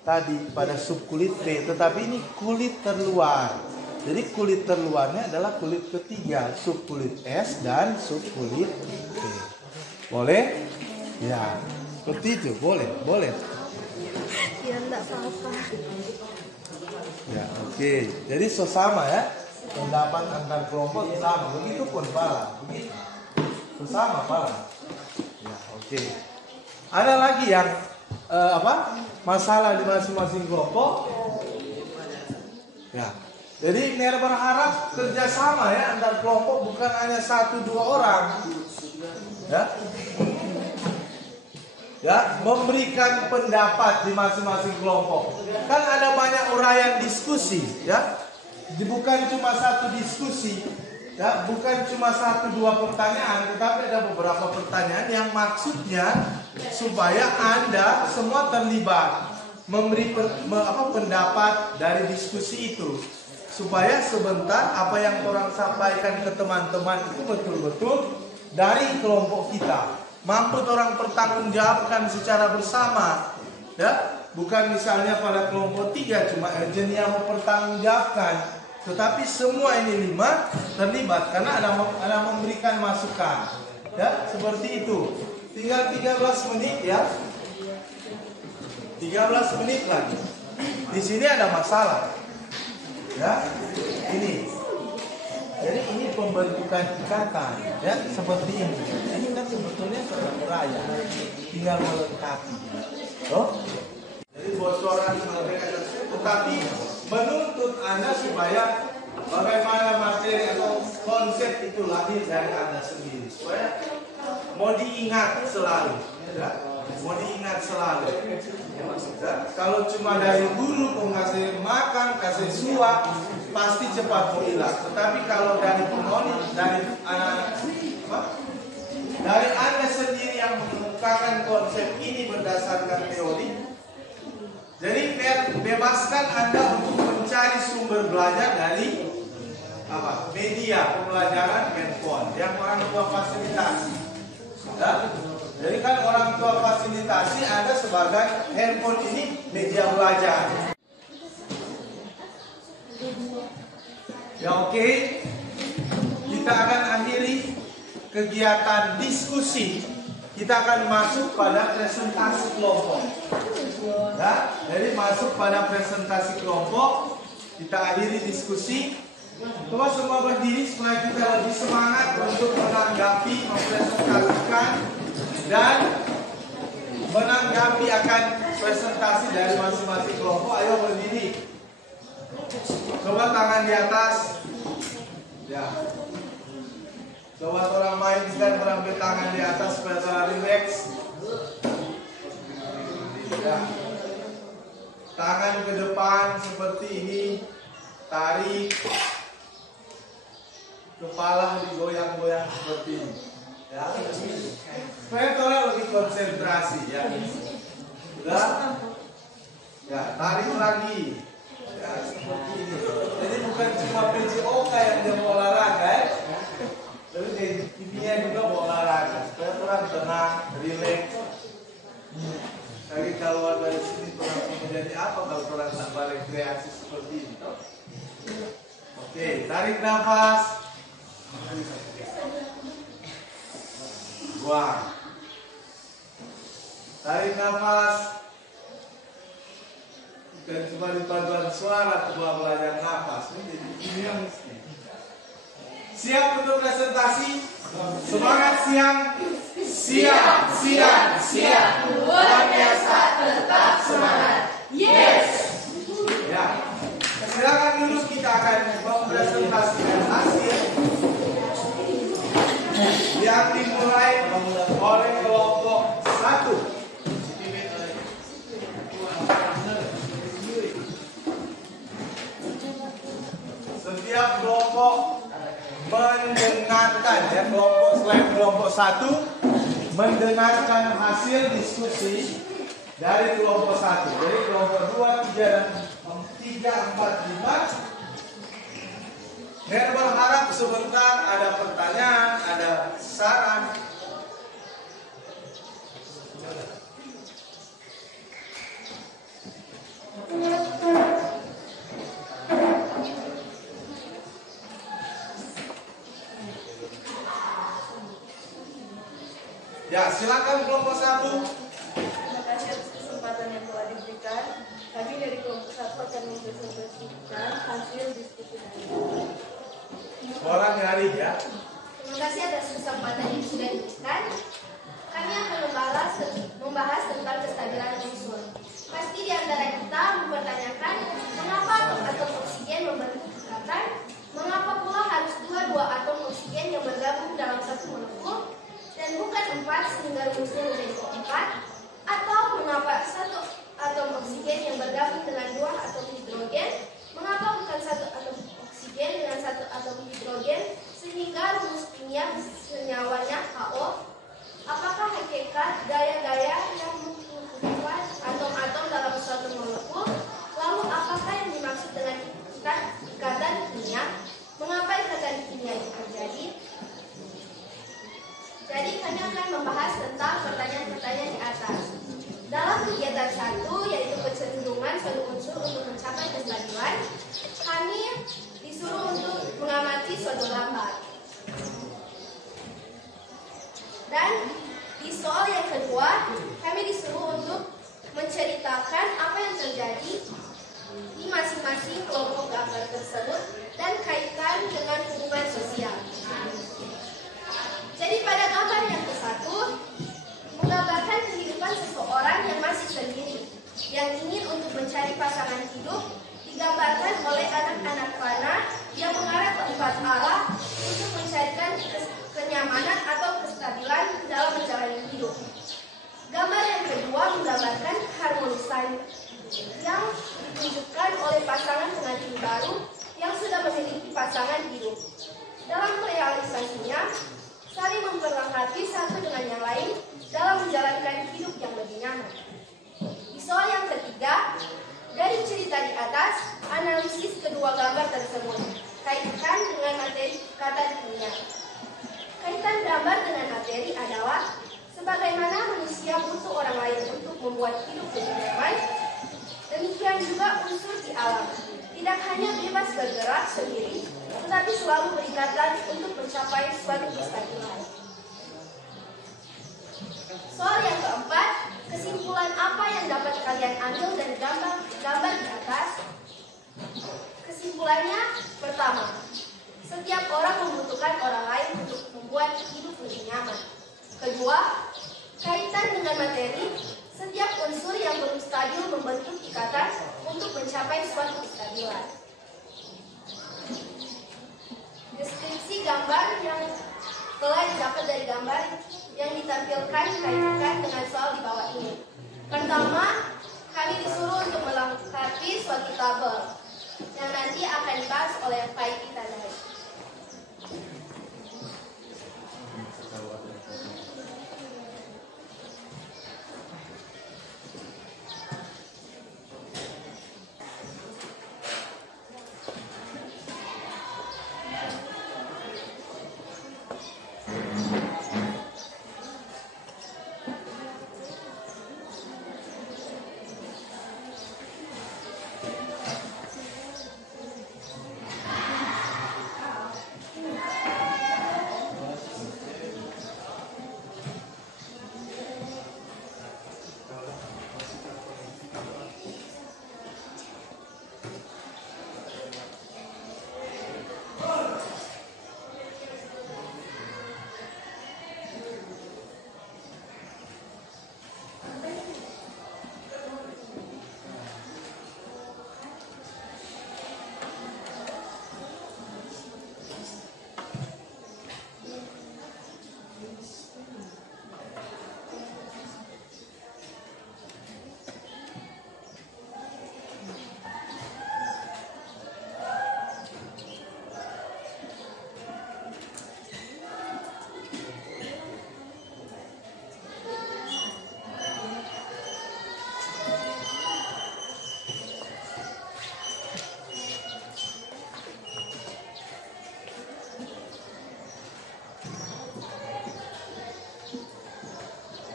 tadi pada subkulit P. Tetapi ini kulit terluar. Jadi kulit terluarnya adalah kulit ketiga, subkulit S dan subkulit P. Boleh? Ya, seperti itu. Boleh. ya enggak apa-apa. Ya, oke. Jadi sesama ya. Pendapat antar kelompok sama. Begitupun pala. Begitu. Sesama pala. Ya, oke. Ada lagi yang masalah di masing-masing kelompok? Ya. Jadi Ner berharap kerjasama ya antar kelompok, bukan hanya 1-2 orang. Ya, memberikan pendapat di masing-masing kelompok. Kan ada banyak uraian diskusi, ya. Bukan cuma satu diskusi, ya, bukan cuma 1-2 pertanyaan, tetapi ada beberapa pertanyaan yang maksudnya supaya Anda semua terlibat, memberi pendapat dari diskusi itu. Supaya sebentar apa yang orang sampaikan ke teman-teman itu betul-betul dari kelompok kita. Mampu orang pertanggungjawabkan secara bersama. Ya, bukan misalnya pada kelompok 3 cuma Ergenia mau pertanggungjawabkan. Tetapi semua ini 5 terlibat karena ada memberikan masukan. Ya, seperti itu. Tinggal 13 menit ya. 13 menit lagi. Di sini ada masalah. Ya, ini. Jadi ini pembentukan ikatan, ya, seperti ini. Ini kan sebetulnya sudah raya, tinggal melengkapi. Oh, jadi bocoran mereka, tetapi menuntut Anda supaya bagaimana materi atau konsep itu lahir dari Anda sendiri, supaya mau diingat selalu. Ya. Mau diingat selalu. Ya, kalau cuma dari guru kasih makan, kasih suap, pasti cepat hilang. Tetapi kalau dari penoni, dari anak-anak, dari Anda sendiri yang mengemukakan konsep ini berdasarkan teori, jadi bebaskan Anda untuk mencari sumber belajar dari media pembelajaran handphone yang orang tua fasilitasi. Ya? Jadi kan orang tua fasilitasi ada sebagai handphone ini media belajar. Ya oke. Kita akan akhiri kegiatan diskusi. Kita akan masuk pada presentasi kelompok. Ya, jadi masuk pada presentasi kelompok. Kita akhiri diskusi. Coba semua berdiri supaya kita lebih semangat untuk menanggapi, mempresentasikan dan menanggapi akan presentasi dari masing-masing kelompok. Ayo berdiri. Coba tangan di atas. Ya. Coba orang main dan berambil tangan di atas supaya orang rileks. Ya. Tangan ke depan seperti ini. Tarik. Kepala digoyang-goyang seperti ini. Ya. Supaya orang lebih konsentrasi ya. Sudah? Ya, tarik lagi. Ya, seperti ini. Jadi bukan cuma PJOK yang dia mau olahraga ya. Tapi intinya juga mau olahraga. Supaya orang tenang, rileks. Lagi keluar dari sini orang mau menjadi apa kalau orang tak balik kreasi seperti ini. Oke, tarik nafas. Buang. Tarik nafas. Dan cuma di paduan suara kedua belajar nafas. Ini yang mesti. Siap untuk presentasi? Semangat siang. Siap. Luar biasa, tetap semangat. Yes. Ya. Silakan dulu kita akan mempresentasikan hasil yang dimulai oleh kelompok 1. Setiap kelompok mendengarkan ya, kelompok 1 mendengarkan hasil diskusi dari kelompok 1. Jadi kelompok 2, 3, 4, 5. Dan berharap sebentar ada pertanyaan, ada saran. Ya, silakan kelompok 1. Terima kasih atas kesempatan yang telah diberikan. Kami dari kelompok 1 akan mempresentasikan hasil diskusi hari ini. Orang nyari ya. Terima kasih atas kesempatan yang sudah diberikan. Kami akan membahas tentang kestabilan ozon. Pasti di antara kita mempertanyakan mengapa atom oksigen membentuk ikatan, mengapa pula harus dua atom oksigen yang bergabung dalam satu molekul dan bukan 4 sehingga rumusnya menjadi 4, atau mengapa satu atom oksigen yang bergabung dengan 2 atom hidrogen, mengapa bukan satu atom oksigen dengan 1 atom hidrogen sehingga rumus kimia senyawanya HO. Apakah hakikat gaya-gaya yang menghubungkan atom-atom dalam suatu molekul? Lalu apakah yang dimaksud dengan ikatan kimia? Mengapa ikatan kimia itu terjadi? Jadi kami akan membahas tentang pertanyaan-pertanyaan di atas. Dalam kegiatan 1, yaitu kecenderungan suatu unsur untuk mencapai kestabilan, kami disuruh untuk mengamati suatu gambar. Dan di soal yang kedua, kami disuruh untuk menceritakan apa yang terjadi di masing-masing kelompok gambar tersebut dan kaitkan dengan hubungan sosial. Jadi pada gambar yang ke-1, menggambarkan kehidupan seseorang yang masih sendiri, yang ingin untuk mencari pasangan hidup, digambarkan oleh anak-anak panah yang mengarah ke 4 arah untuk mencarikan kenyamanan atau kestabilan dalam menjalani hidup. Gambar yang kedua menggambarkan keharmonisan yang ditunjukkan oleh pasangan pengantin baru yang sudah memiliki pasangan hidup. Dalam realisasinya, saling memperlengkapi satu dengan yang lain dalam menjalankan hidup yang lebih nyaman. Di soal yang ketiga, dari cerita di atas, analisis kedua gambar tersebut, kaitkan dengan materi kata kimia. Kaitan gambar dengan materi adalah sebagaimana manusia butuh orang lain untuk membuat hidup lebih nyaman, demikian juga unsur di alam. Tidak hanya bebas bergerak sendiri, tetapi selalu berikatan untuk mencapai suatu kestabilan. Soal yang keempat, kesimpulan apa yang dapat kalian ambil dari gambar di atas? Kesimpulannya, pertama, setiap orang membutuhkan orang lain untuk membuat hidup lebih nyaman. Kedua, kaitan dengan materi, setiap unsur yang belum stabil membentuk ikatan untuk mencapai suatu kestabilan. Deskripsi gambar yang telah didapat dari gambar yang ditampilkan dikaitkan dengan soal di bawah ini. Pertama, kami disuruh untuk melengkapi suatu tabel yang nanti akan dibahas oleh Faiki Tandai.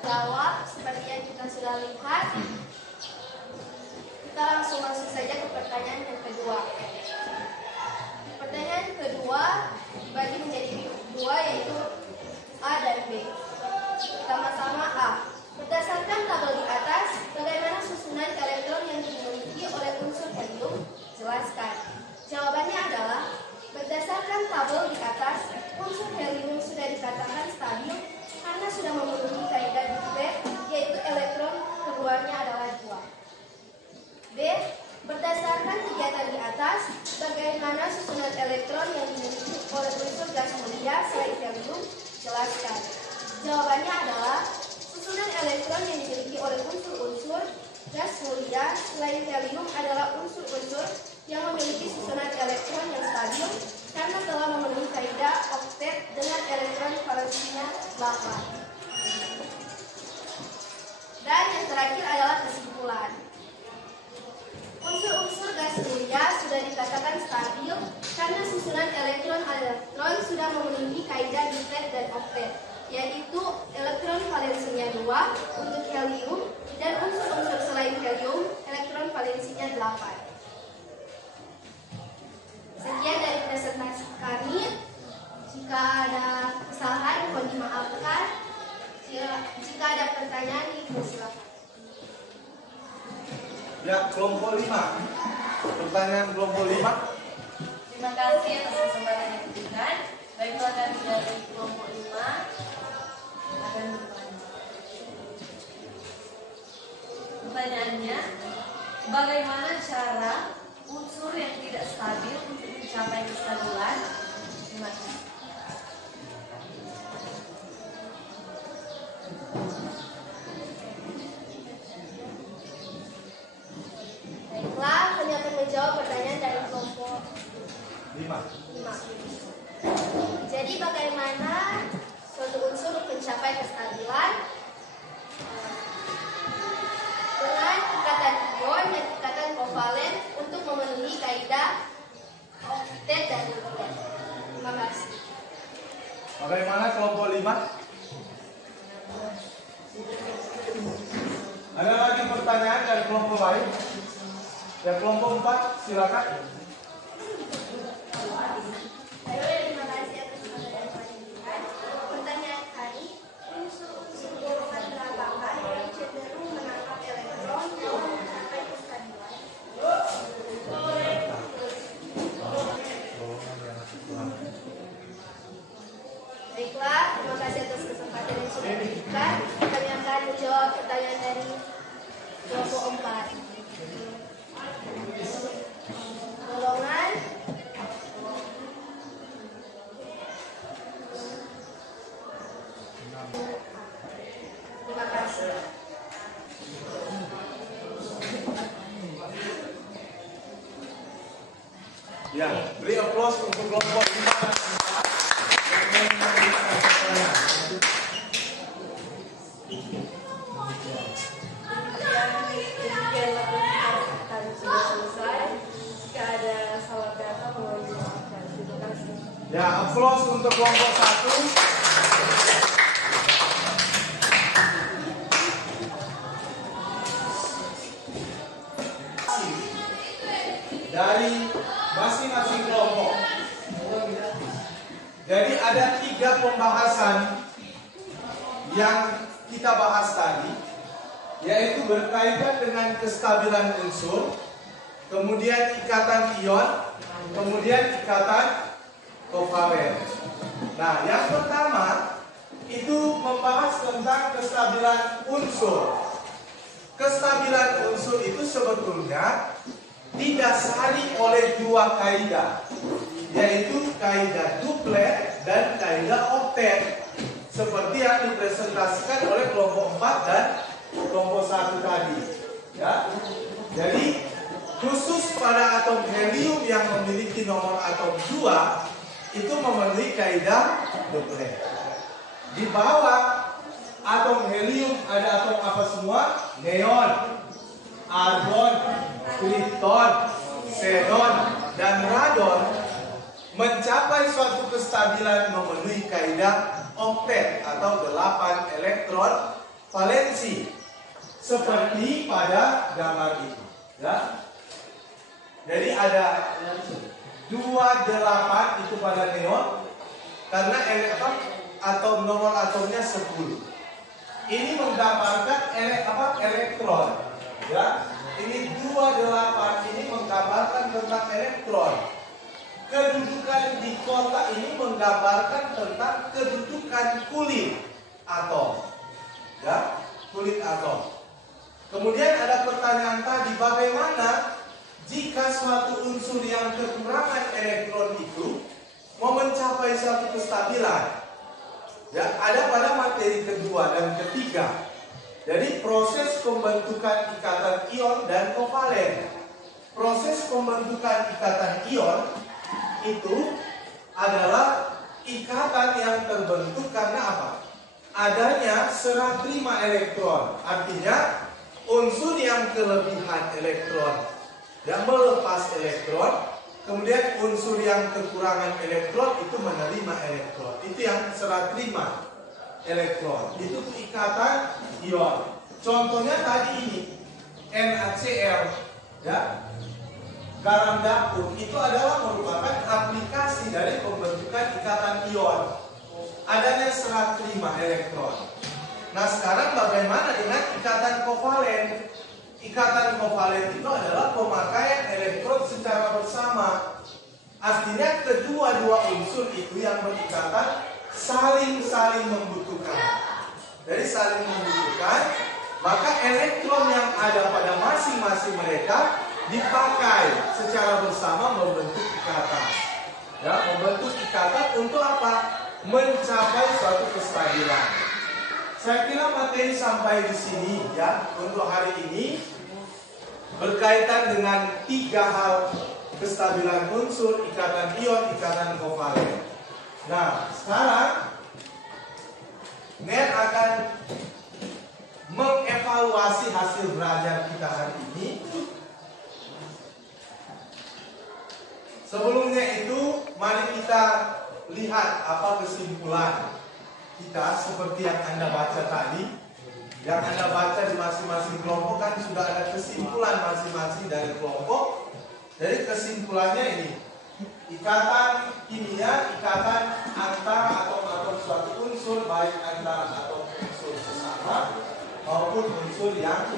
Jawab seperti yang kita sudah lihat. Kita langsung masuk saja ke pertanyaan yang kedua. Pertanyaan kedua dibagi menjadi dua, yaitu A dan B. Pertama-tama A. Berdasarkan tabel di atas, bagaimana susunan elektron yang dimiliki oleh unsur helium? Jelaskan. Jawabannya adalah berdasarkan tabel di atas, unsur helium sudah dikatakan stabil karena sudah memenuhi kaidah Dirac, yaitu elektron keluarnya adalah 2. B. Berdasarkan kegiatan di atas, bagaimana susunan elektron yang dimiliki oleh unsur gas mulia selain helium? Jelaskan. Jawabannya adalah susunan elektron yang dimiliki oleh unsur-unsur gas mulia selain helium adalah unsur-unsur yang memiliki susunan elektron yang stabil karena telah memenuhi kaidah oktet dengan elektron valensinya 8. Dan yang terakhir adalah kesimpulan. Unsur-unsur gas mulia sudah dikatakan stabil karena susunan elektron sudah memenuhi kaidah Dirac dan oktet, yaitu elektron valensinya 2 untuk helium dan unsur-unsur selain helium elektron valensinya 8. Sekian dari presentasi kami. Jika ada kesalahan mohon dimaafkan. Jika ada pertanyaan dipersilakan. Ya, kelompok 5. Pertanyaan kelompok 5. Terima kasih atas kesempatan yang diberikan. Baiklah, kami dari kelompok 5 akan bertanya. Pertanyaannya, bagaimana cara unsur yang tidak stabil untuk mencapai kestabilan? Terima kasih. Baiklah, kami akan menjawab pertanyaan dari kelompok 5. 5. Jadi bagaimana suatu unsur mencapai kestabilan? Dengan ikatan ion dan ikatan kovalen untuk memenuhi kaidah oktet dan nukleat. Terima kasih. Bagaimana kelompok 5? Ada lagi pertanyaan dari kelompok lain? Ya, kelompok 4 silakan. Ya, beri aplaus untuk kelompok 5 dan 4 yang memberikan pertanyaan. Demikianlah pertemuan kami sudah selesai. Jika ada salah kata mohon dimaafkan. Terima kasih. Ya, aplaus untuk kelompok 1. Dari masing-masing kelompok. Jadi ada 3 pembahasan yang kita bahas tadi, yaitu berkaitan dengan kestabilan unsur, kemudian ikatan ion, kemudian ikatan kovalen. Nah, yang pertama itu membahas tentang kestabilan unsur. Kestabilan unsur itu sebetulnya didasari oleh 2 kaidah, yaitu kaidah duplet dan kaidah oktet, seperti yang dipresentasikan oleh kelompok 4 dan kelompok 1 tadi. Ya. Jadi khusus pada atom helium yang memiliki nomor atom 2 itu memenuhi kaidah duplet. Di bawah atom helium ada atom apa semua? Neon, argon, krypton, xenon, dan radon mencapai suatu kestabilan memenuhi kaidah oktet atau 8 elektron valensi, seperti pada gambar itu. Ya. Jadi ada 28 itu pada neon, karena atom nomor atomnya 10. Ini menggambarkan elektron. Ya. Ini 28 ini menggambarkan tentang elektron. Kedudukan di kotak ini menggambarkan tentang kedudukan kulit atom. Ya, kulit atom. Kemudian ada pertanyaan tadi, bagaimana jika suatu unsur yang kekurangan elektron itu mau mencapai suatu kestabilan? Ya, ada pada materi kedua dan ketiga. Jadi proses pembentukan ikatan ion dan kovalen. Proses pembentukan ikatan ion itu adalah ikatan yang terbentuk karena apa? Adanya serah terima elektron. Artinya unsur yang kelebihan elektron dan melepas elektron, kemudian unsur yang kekurangan elektron itu menerima elektron. Itu yang serah terima elektron. Itu ikatan ion. Contohnya tadi ini NaCl, ya, garam dapur, itu adalah merupakan aplikasi dari pembentukan ikatan ion. Adanya serah terima elektron. Nah, sekarang bagaimana dengan ikatan kovalen? Ikatan kovalen itu adalah pemakaian elektron secara bersama. Artinya kedua-dua unsur itu yang berikatan saling membutuhkan. Dari saling membutuhkan, maka elektron yang ada pada masing-masing mereka dipakai secara bersama membentuk ikatan. Ya, membentuk ikatan untuk apa? Mencapai suatu kestabilan. Saya kira materi sampai di sini ya untuk hari ini, berkaitan dengan 3 hal: kestabilan unsur, ikatan ion, ikatan kovalen. Nah, sekarang Nen akan mengevaluasi hasil belajar kita hari ini. Sebelumnya itu, mari kita lihat apa kesimpulan kita seperti yang Anda baca tadi. Yang Anda baca di masing-masing kelompok kan sudah ada kesimpulan masing-masing dari kelompok. Jadi kesimpulannya ini, ikatan kimia, ikatan antara atom-atom suatu unsur, baik antara atom unsur sesama maupun unsur yang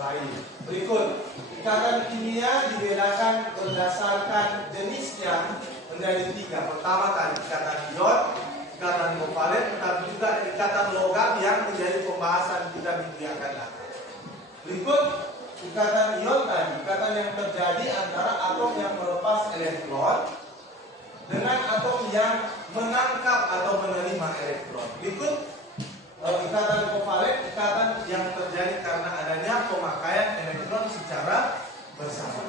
lain. Berikut, ikatan kimia dibedakan berdasarkan jenisnya menjadi 3. Pertama tadi ikatan ion, ikatan kovalen, tetapi juga ikatan logam yang menjadi pembahasan kita minggu yang akan datang. Berikut, ikatan ion tadi, ikatan yang terjadi antara atom yang melepas elektron dengan atom yang menangkap atau menerima elektron. Berikut, ikatan kovalen, ikatan yang terjadi karena adanya pemakaian elektron secara bersama.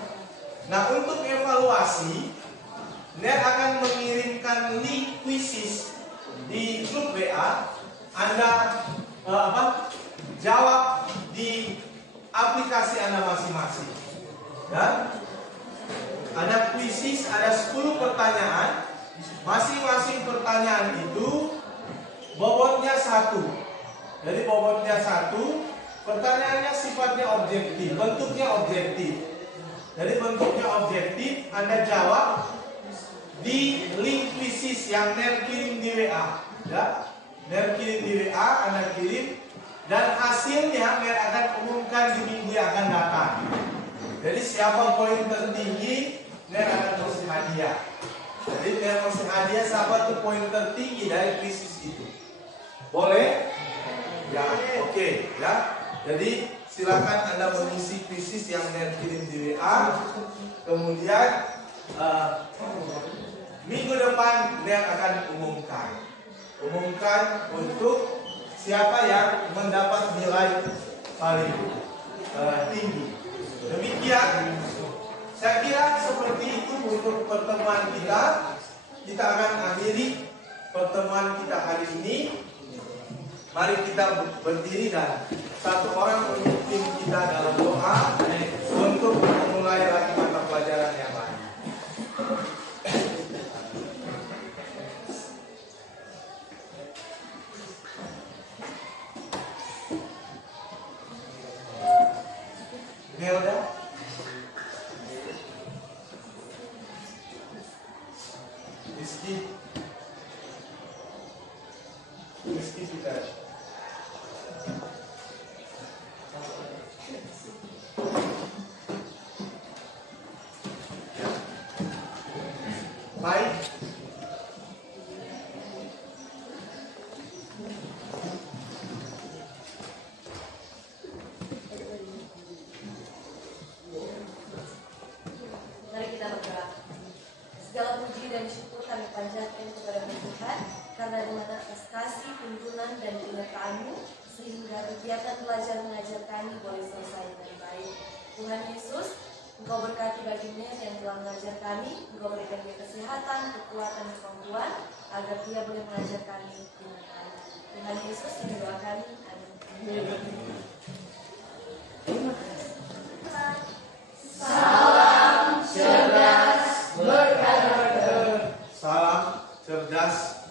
Nah, untuk evaluasi, Ner akan mengirimkan link quizzes di grup WA. Anda jawab di aplikasi Anda masing-masing. Ya. Ada quizzes, ada 10 pertanyaan. Masing-masing pertanyaan itu bobotnya 1. Jadi bobotnya 1. Pertanyaannya sifatnya objektif, bentuknya objektif. Jadi bentuknya objektif, Anda jawab di link quizzes yang Ner kirim di WA. Ya. Ner kirim di WA, Anda kirim, dan hasilnya Ner akan umumkan di minggu yang akan datang. Jadi siapa poin tertinggi, Ner akan kasih hadiah. Jadi Ner kasih hadiah siapa tuh poin tertinggi dari quizzes itu. Boleh? Ya, oke, ya. Jadi silakan Anda mengisi quizzes yang Ner kirim di WA. Kemudian minggu depan Ner akan umumkan untuk siapa yang mendapat nilai paling tinggi. Demikian, saya kira seperti itu untuk pertemuan kita. Kita akan akhiri pertemuan kita hari ini. Mari kita berdiri dan satu orang memimpin kita dalam doa untuk memulai lagi mata pelajaran yang lain. Nelda, Rizky kita. Baik. Mari kita berdoa. Segala puji dan syukur kami panjatkan kepada Tuhan karena dengan atas kasih, tuntunan dan penyertaan-Mu sehingga kegiatan belajar mengajar kami boleh selesai dengan baik. Tuhan Yesus, Engkau berkati bagi Ner yang telah mengajar kami, Engkau berikan dia kesehatan, kekuatan, dan kemampuan agar dia boleh mengajar kami dengan baik. Tuhan Yesus yang doa kami. Amin. Salam cerdas berkarakter. Salam cerdas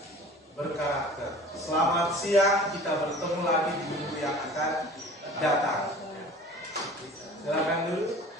berkarakter. Selamat siang, kita bertemu lagi di minggu yang akan datang. Silakan dulu.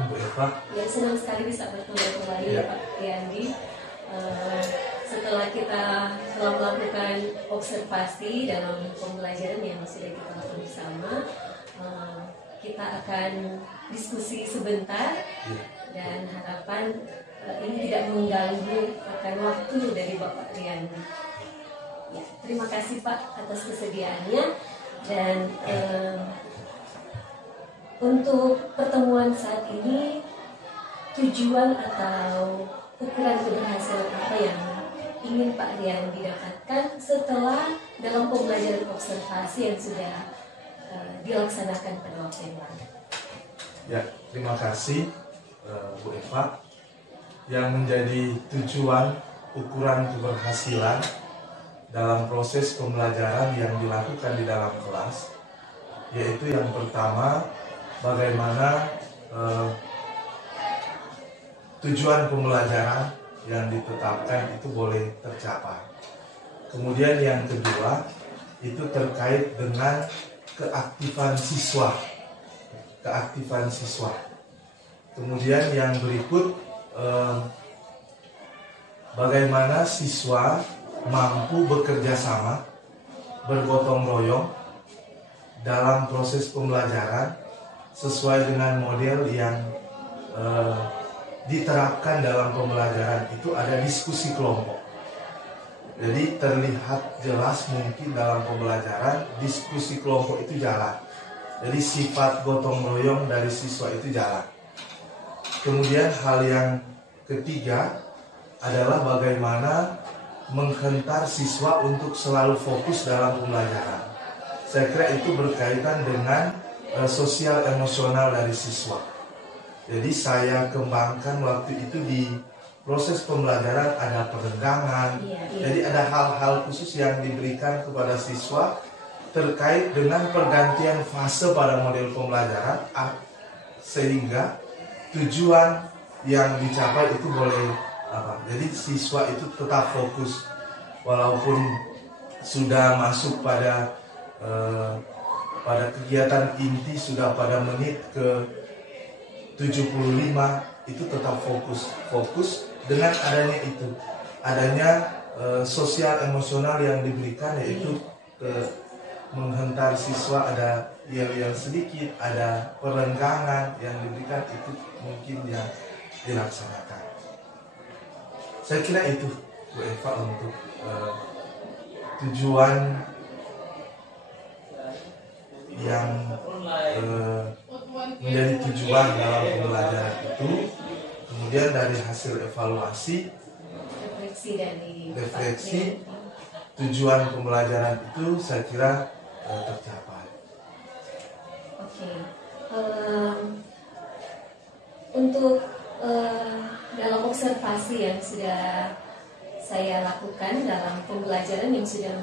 Silakan Bu Eva. Ya, senang sekali bisa bertemu kembali Ya. Pak Riyandi. Setelah kita telah melakukan observasi dalam pembelajaran yang sudah kita lakukan bersama, kita akan diskusi sebentar dan harapan ini tidak mengganggu akan waktu dari Bapak Riyandi. Ya, terima kasih Pak atas kesediaannya dan untuk pertemuan saat ini tujuan atau ukuran keberhasilan apa yang ingin Pak Riyandi dapatkan setelah dalam pembelajaran observasi yang sudah dilaksanakan pada waktu yang lalu. Ya, terima kasih Bu Eva. Yang menjadi tujuan ukuran keberhasilan dalam proses pembelajaran yang dilakukan di dalam kelas, yaitu yang pertama, bagaimana tujuan pembelajaran yang ditetapkan itu boleh tercapai. Kemudian yang kedua, itu terkait dengan keaktifan siswa. Kemudian yang berikut, bagaimana siswa mampu bekerja sama, bergotong royong dalam proses pembelajaran sesuai dengan model yang diterapkan dalam pembelajaran itu ada diskusi kelompok. Jadi terlihat jelas mungkin dalam pembelajaran diskusi kelompok itu jalan. Jadi sifat gotong royong dari siswa itu jalan. Kemudian hal yang ketiga adalah bagaimana menghentar siswa untuk selalu fokus dalam pembelajaran. Saya kira itu berkaitan dengan sosial emosional dari siswa. Jadi saya kembangkan waktu itu di proses pembelajaran ada perenggangan. Jadi ada hal-hal khusus yang diberikan kepada siswa terkait dengan pergantian fase pada model pembelajaran sehingga tujuan yang dicapai itu boleh jadi siswa itu tetap fokus walaupun sudah masuk pada kegiatan inti, sudah pada menit ke 75 itu tetap fokus dengan adanya sosial emosional yang diberikan, yaitu menghentar siswa, ada yel-yel sedikit, ada perenggangan yang diberikan, itu mungkin yang dilaksanakan. Saya kira itu Bu Eva untuk tujuan yang menjadi tujuan dalam pembelajaran itu. Kemudian dari hasil evaluasi, refleksi tujuan pembelajaran itu saya kira tercapai. Oke. Untuk dalam observasi yang sudah saya lakukan dalam pembelajaran yang sudah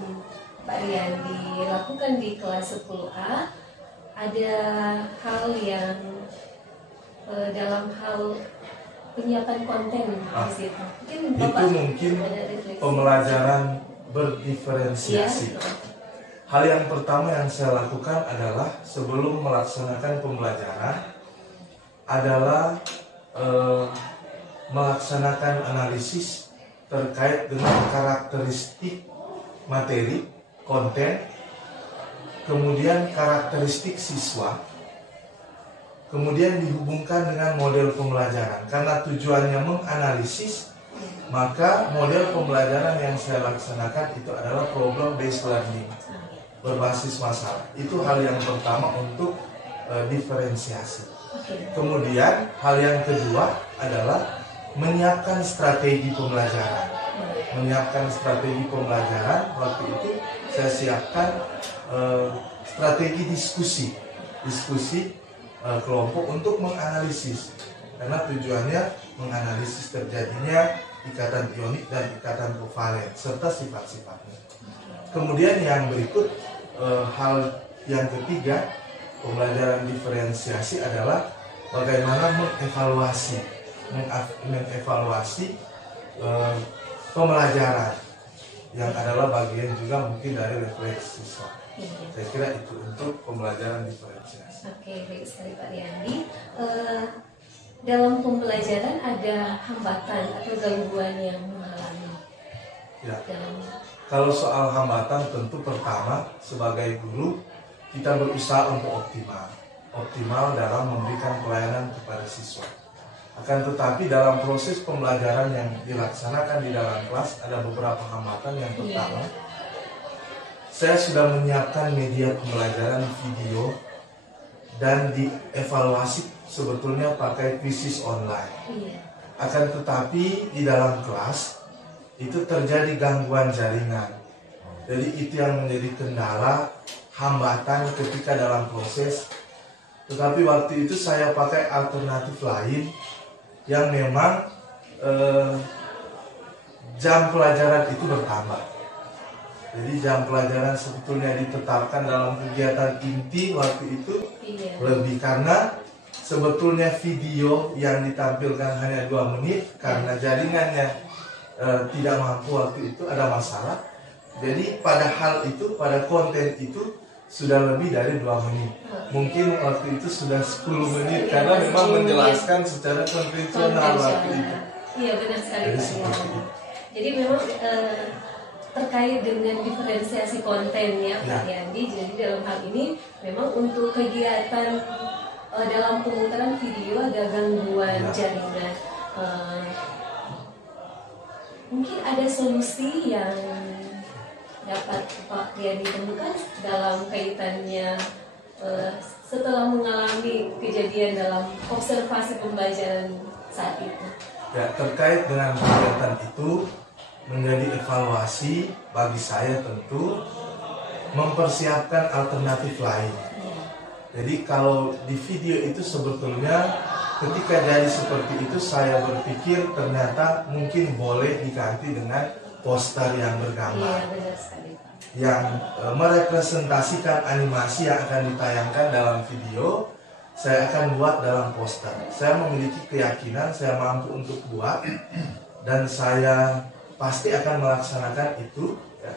Pak Riyandi lakukan di kelas 10A, ada hal yang dalam hal penyiapan konten di situ. Mungkin pembelajaran berdiferensiasi. Ya. Hal yang pertama yang saya lakukan adalah sebelum melaksanakan pembelajaran adalah melaksanakan analisis terkait dengan karakteristik materi, konten, kemudian karakteristik siswa, kemudian dihubungkan dengan model pembelajaran. Karena tujuannya menganalisis, maka model pembelajaran yang saya laksanakan itu adalah problem based learning, berbasis masalah. Itu hal yang pertama untuk diferensiasi. Kemudian hal yang kedua adalah menyiapkan strategi pembelajaran. Waktu itu saya siapkan strategi diskusi kelompok untuk menganalisis, karena tujuannya menganalisis terjadinya ikatan ionik dan ikatan kovalen serta sifat-sifatnya. Kemudian yang berikut, hal yang ketiga pembelajaran diferensiasi adalah bagaimana mengevaluasi pembelajaran yang adalah bagian juga mungkin dari refleksi siswa. Saya kira itu untuk pembelajaran diferensiasi. Oke, baik sekali Pak Riyandi. dalam pembelajaran ada hambatan atau gangguan yang mengalami Ya. dalam Kalau soal hambatan tentu pertama sebagai guru kita berusaha untuk optimal dalam memberikan pelayanan kepada siswa. Akan tetapi dalam proses pembelajaran yang dilaksanakan di dalam kelas ada beberapa hambatan. Yang pertama, saya sudah menyiapkan media pembelajaran video dan dievaluasi sebetulnya pakai krisis online. Iya. Akan tetapi di dalam kelas itu terjadi gangguan jaringan. Jadi itu yang menjadi kendala, hambatan ketika dalam proses. Tetapi waktu itu saya pakai alternatif lain yang memang jam pelajaran itu bertambah. Jadi jam pelajaran sebetulnya ditetapkan dalam kegiatan inti waktu itu Iya. lebih, karena sebetulnya video yang ditampilkan hanya 2 menit karena jaringannya tidak mampu waktu itu, ada masalah. Jadi pada hal itu, pada konten itu sudah lebih dari 2 menit. Mungkin waktu itu sudah 10 menit karena memang menjelaskan secara konvensional waktu itu. Iya, benar sekali Jadi Pak seperti Yandi. itu. Jadi memang terkait dengan diferensiasi konten ya Pak Ya. Yandi. Jadi dalam hal ini memang untuk kegiatan dalam pemutaran video ada gangguan Ya. jaringan. Mungkin ada solusi yang dapat Pak Yandi temukan dalam kaitannya setelah mengalami kejadian dalam observasi pembelajaran saat itu. Ya, terkait dengan kegiatan itu menjadi evaluasi bagi saya tentu mempersiapkan alternatif lain. Jadi kalau di video itu sebetulnya ketika jadi seperti itu saya berpikir ternyata mungkin boleh diganti dengan poster yang bergambar. Iya, benar sekali Pak. Yang merepresentasikan animasi yang akan ditayangkan dalam video, saya akan buat dalam poster. Saya memiliki keyakinan saya mampu untuk buat, dan saya pasti akan melaksanakan itu ya,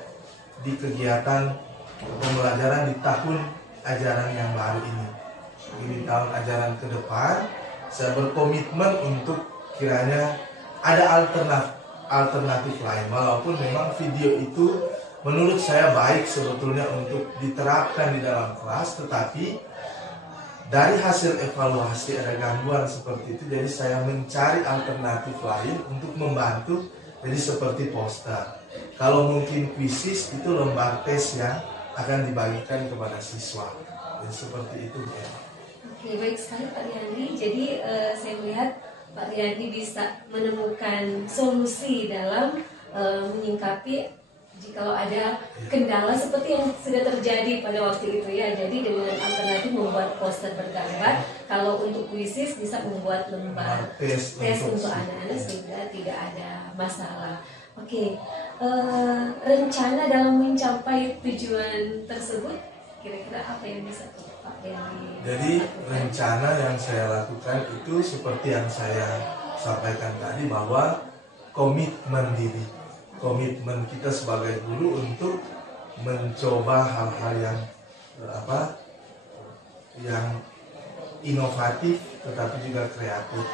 di kegiatan pembelajaran di tahun ajaran yang baru ini. Di tahun ajaran ke depan, saya berkomitmen untuk kiranya ada alternatif lain, walaupun memang video itu menurut saya baik sebetulnya untuk diterapkan di dalam kelas, tetapi dari hasil evaluasi ada gangguan seperti itu, jadi saya mencari alternatif lain untuk membantu, jadi seperti poster. Kalau mungkin kuisis itu lembar tes yang akan dibagikan kepada siswa, jadi seperti itu ya. Oke, baik sekali Pak Riyandi. Jadi saya melihat Pak Riyandi bisa menemukan solusi dalam menyingkapi jikalau ada kendala seperti yang sudah terjadi pada waktu itu ya. Jadi dengan alternatif membuat poster bergambar, kalau untuk kuisis bisa membuat lembar tes untuk anak-anak sehingga tidak ada masalah. Oke, rencana dalam mencapai tujuan tersebut kira-kira apa yang bisa Pak Riyandi? Jadi rencana yang saya lakukan itu seperti yang saya sampaikan tadi, bahwa komitmen diri, komitmen kita sebagai guru untuk mencoba hal-hal yang inovatif tetapi juga kreatif.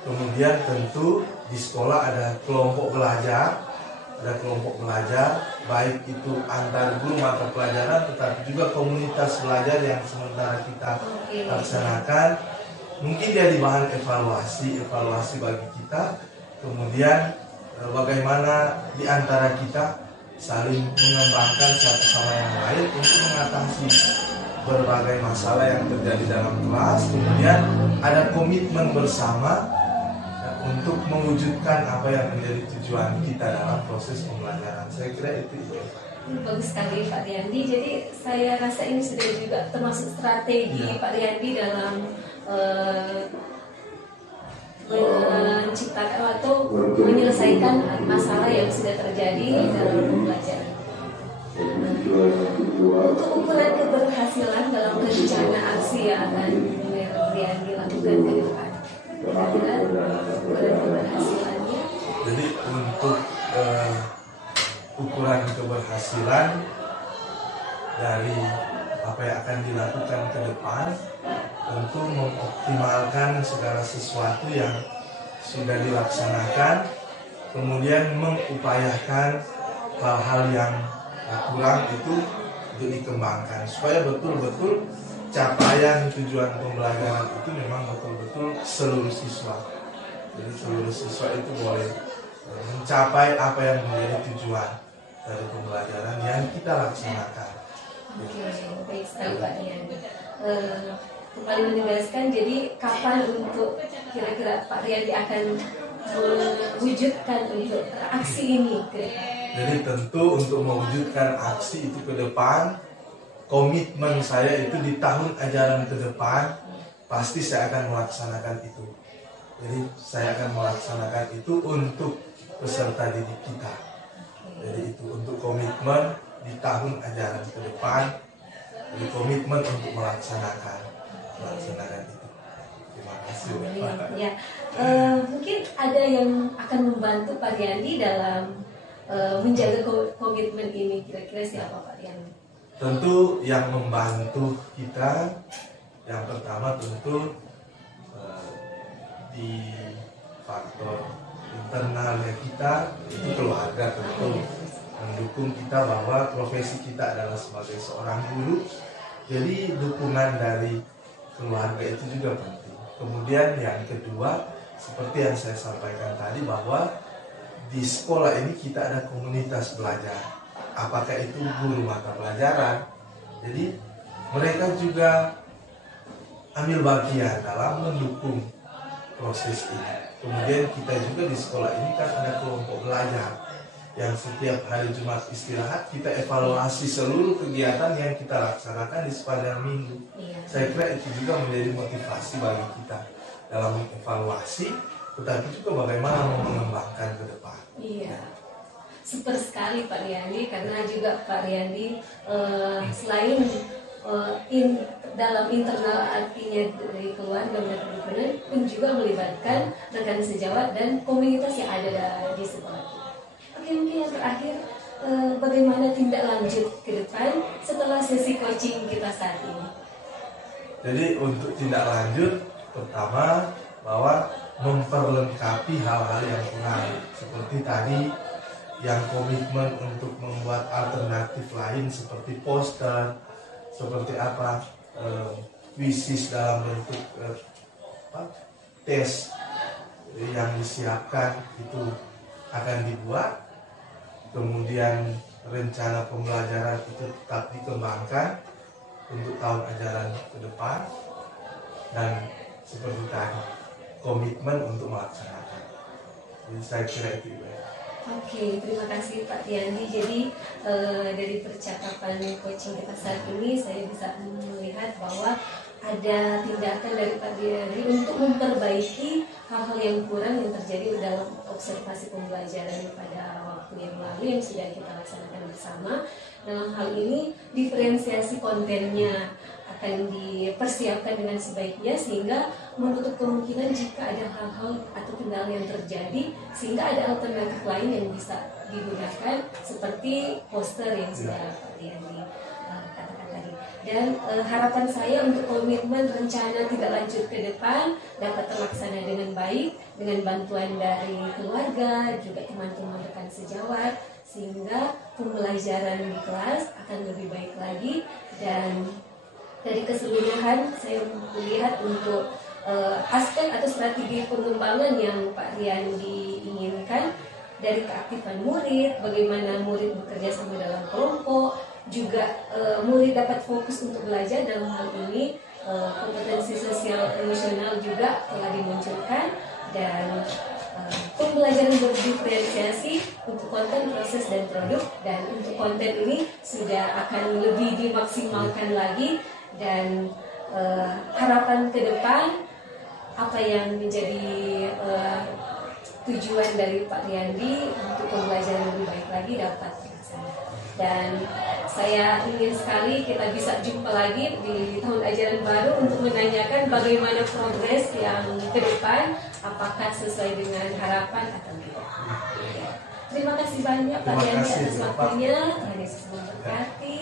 Kemudian tentu di sekolah ada kelompok belajar, baik itu antar guru mata pelajaran tetapi juga komunitas belajar yang sementara kita laksanakan. Mungkin jadi bahan evaluasi bagi kita. Kemudian bagaimana di antara kita saling mengembangkan satu sama yang lain untuk mengatasi berbagai masalah yang terjadi dalam kelas. Kemudian ada komitmen bersama untuk mewujudkan apa yang menjadi tujuan kita dalam proses pembelajaran. Saya kira itu. Bagus sekali Pak Riyandi. Jadi saya rasa ini sudah juga termasuk strategi Pak Riyandi dalam menciptakan atau menyelesaikan masalah yang sudah terjadi dalam pembelajaran. Untuk ukuran keberhasilan dalam rencana aksi yang akan Pak Riyandi lakukan ke depan, kira-kira ukuran keberhasilannya? Jadi untuk ukuran keberhasilan dari apa yang akan dilakukan ke depan, tentu mengoptimalkan segala sesuatu yang sudah dilaksanakan, kemudian mengupayakan hal-hal yang kurang itu untuk dikembangkan supaya betul-betul capaian tujuan pembelajaran itu memang betul-betul seluruh siswa. Jadi seluruh siswa itu boleh mencapai apa yang menjadi tujuan dari pembelajaran yang kita laksanakan. Oke, baik sekali Pak Rian. Kembali menegaskan, jadi kapan untuk kira-kira Pak Riyandi akan mewujudkan untuk aksi ini? Jadi tentu untuk mewujudkan aksi itu ke depan, komitmen saya itu di tahun ajaran ke depan pasti saya akan melaksanakan itu. Jadi saya akan melaksanakan itu untuk peserta didik kita. Jadi itu untuk komitmen di tahun ajaran ke depan, jadi komitmen untuk melaksanakan itu. Terima kasih Pak. Ya, mungkin ada yang akan membantu Pak Riyandi dalam menjaga komitmen ini. Kira-kira siapa Pak Riyandi? Tentu yang membantu kita yang pertama tentu di faktor internalnya kita itu keluarga, tentu mendukung kita bahwa profesi kita adalah sebagai seorang guru, jadi dukungan dari keluarga itu juga penting. Kemudian yang kedua, seperti yang saya sampaikan tadi, bahwa di sekolah ini kita ada komunitas belajar, apakah itu guru mata pelajaran, jadi mereka juga ambil bagian dalam mendukung proses ini. Kemudian kita juga di sekolah ini kan ada kelompok belajar yang setiap hari Jumat istirahat kita evaluasi seluruh kegiatan yang kita laksanakan di sepanjang minggu. Saya kira itu juga menjadi motivasi bagi kita dalam evaluasi, tetapi juga bagaimana mengembangkan ke depan. Iya, super sekali Pak Riyandi, karena juga Pak Riyandi selain dalam internal artinya dari keluarga dan perhimpunan pun juga melibatkan rekan sejawat dan komunitas yang ada di sekolah. Oke, mungkin yang terakhir, bagaimana tindak lanjut ke depan setelah sesi coaching kita saat ini? Jadi untuk tindak lanjut, pertama bahwa memperlengkapi hal-hal yang kurang, seperti tadi yang komitmen untuk membuat alternatif lain seperti poster, seperti apa wisis dalam bentuk tes yang disiapkan itu akan dibuat, kemudian rencana pembelajaran itu tetap dikembangkan untuk tahun ajaran ke depan, dan seperti tadi komitmen untuk melaksanakan. Jadi saya kira itu. Oke, terima kasih Pak Riyandi. Jadi dari percakapan coaching kita saat ini, saya bisa melihat bahwa ada tindakan dari Pak Riyandi untuk memperbaiki hal-hal yang kurang yang terjadi dalam observasi pembelajaran pada waktu yang lalu yang sudah kita laksanakan bersama. Dalam hal ini, diferensiasi kontennya akan dipersiapkan dengan sebaiknya sehingga menutup kemungkinan jika ada hal-hal atau kendala yang terjadi, sehingga ada alternatif lain yang bisa digunakan seperti poster yang sudah Pak Riyandi katakan tadi. Dan harapan saya untuk komitmen rencana tidak lanjut ke depan dapat terlaksana dengan baik dengan bantuan dari keluarga, juga teman-teman rekan sejawat, sehingga pembelajaran di kelas akan lebih baik lagi. Dan dari keseluruhan saya melihat untuk aspek atau strategi pengembangan yang Pak Riyandi inginkan, dari keaktifan murid, bagaimana murid bekerja sama dalam kelompok, juga murid dapat fokus untuk belajar. Dalam hal ini kompetensi sosial emosional juga telah dimunculkan, dan pembelajaran berdiferensiasi untuk konten, proses, dan produk. Dan untuk konten ini sudah akan lebih dimaksimalkan lagi. Dan harapan ke depan, apa yang menjadi tujuan dari Pak Riyandi untuk pembelajaran lebih baik lagi dapat terlaksana. Dan saya ingin sekali kita bisa jumpa lagi di tahun ajaran baru untuk menanyakan bagaimana progres yang ke depan, apakah sesuai dengan harapan atau tidak. Terima kasih banyak Pak Riyandi atas waktunya. Tuhan Yesus memberkati.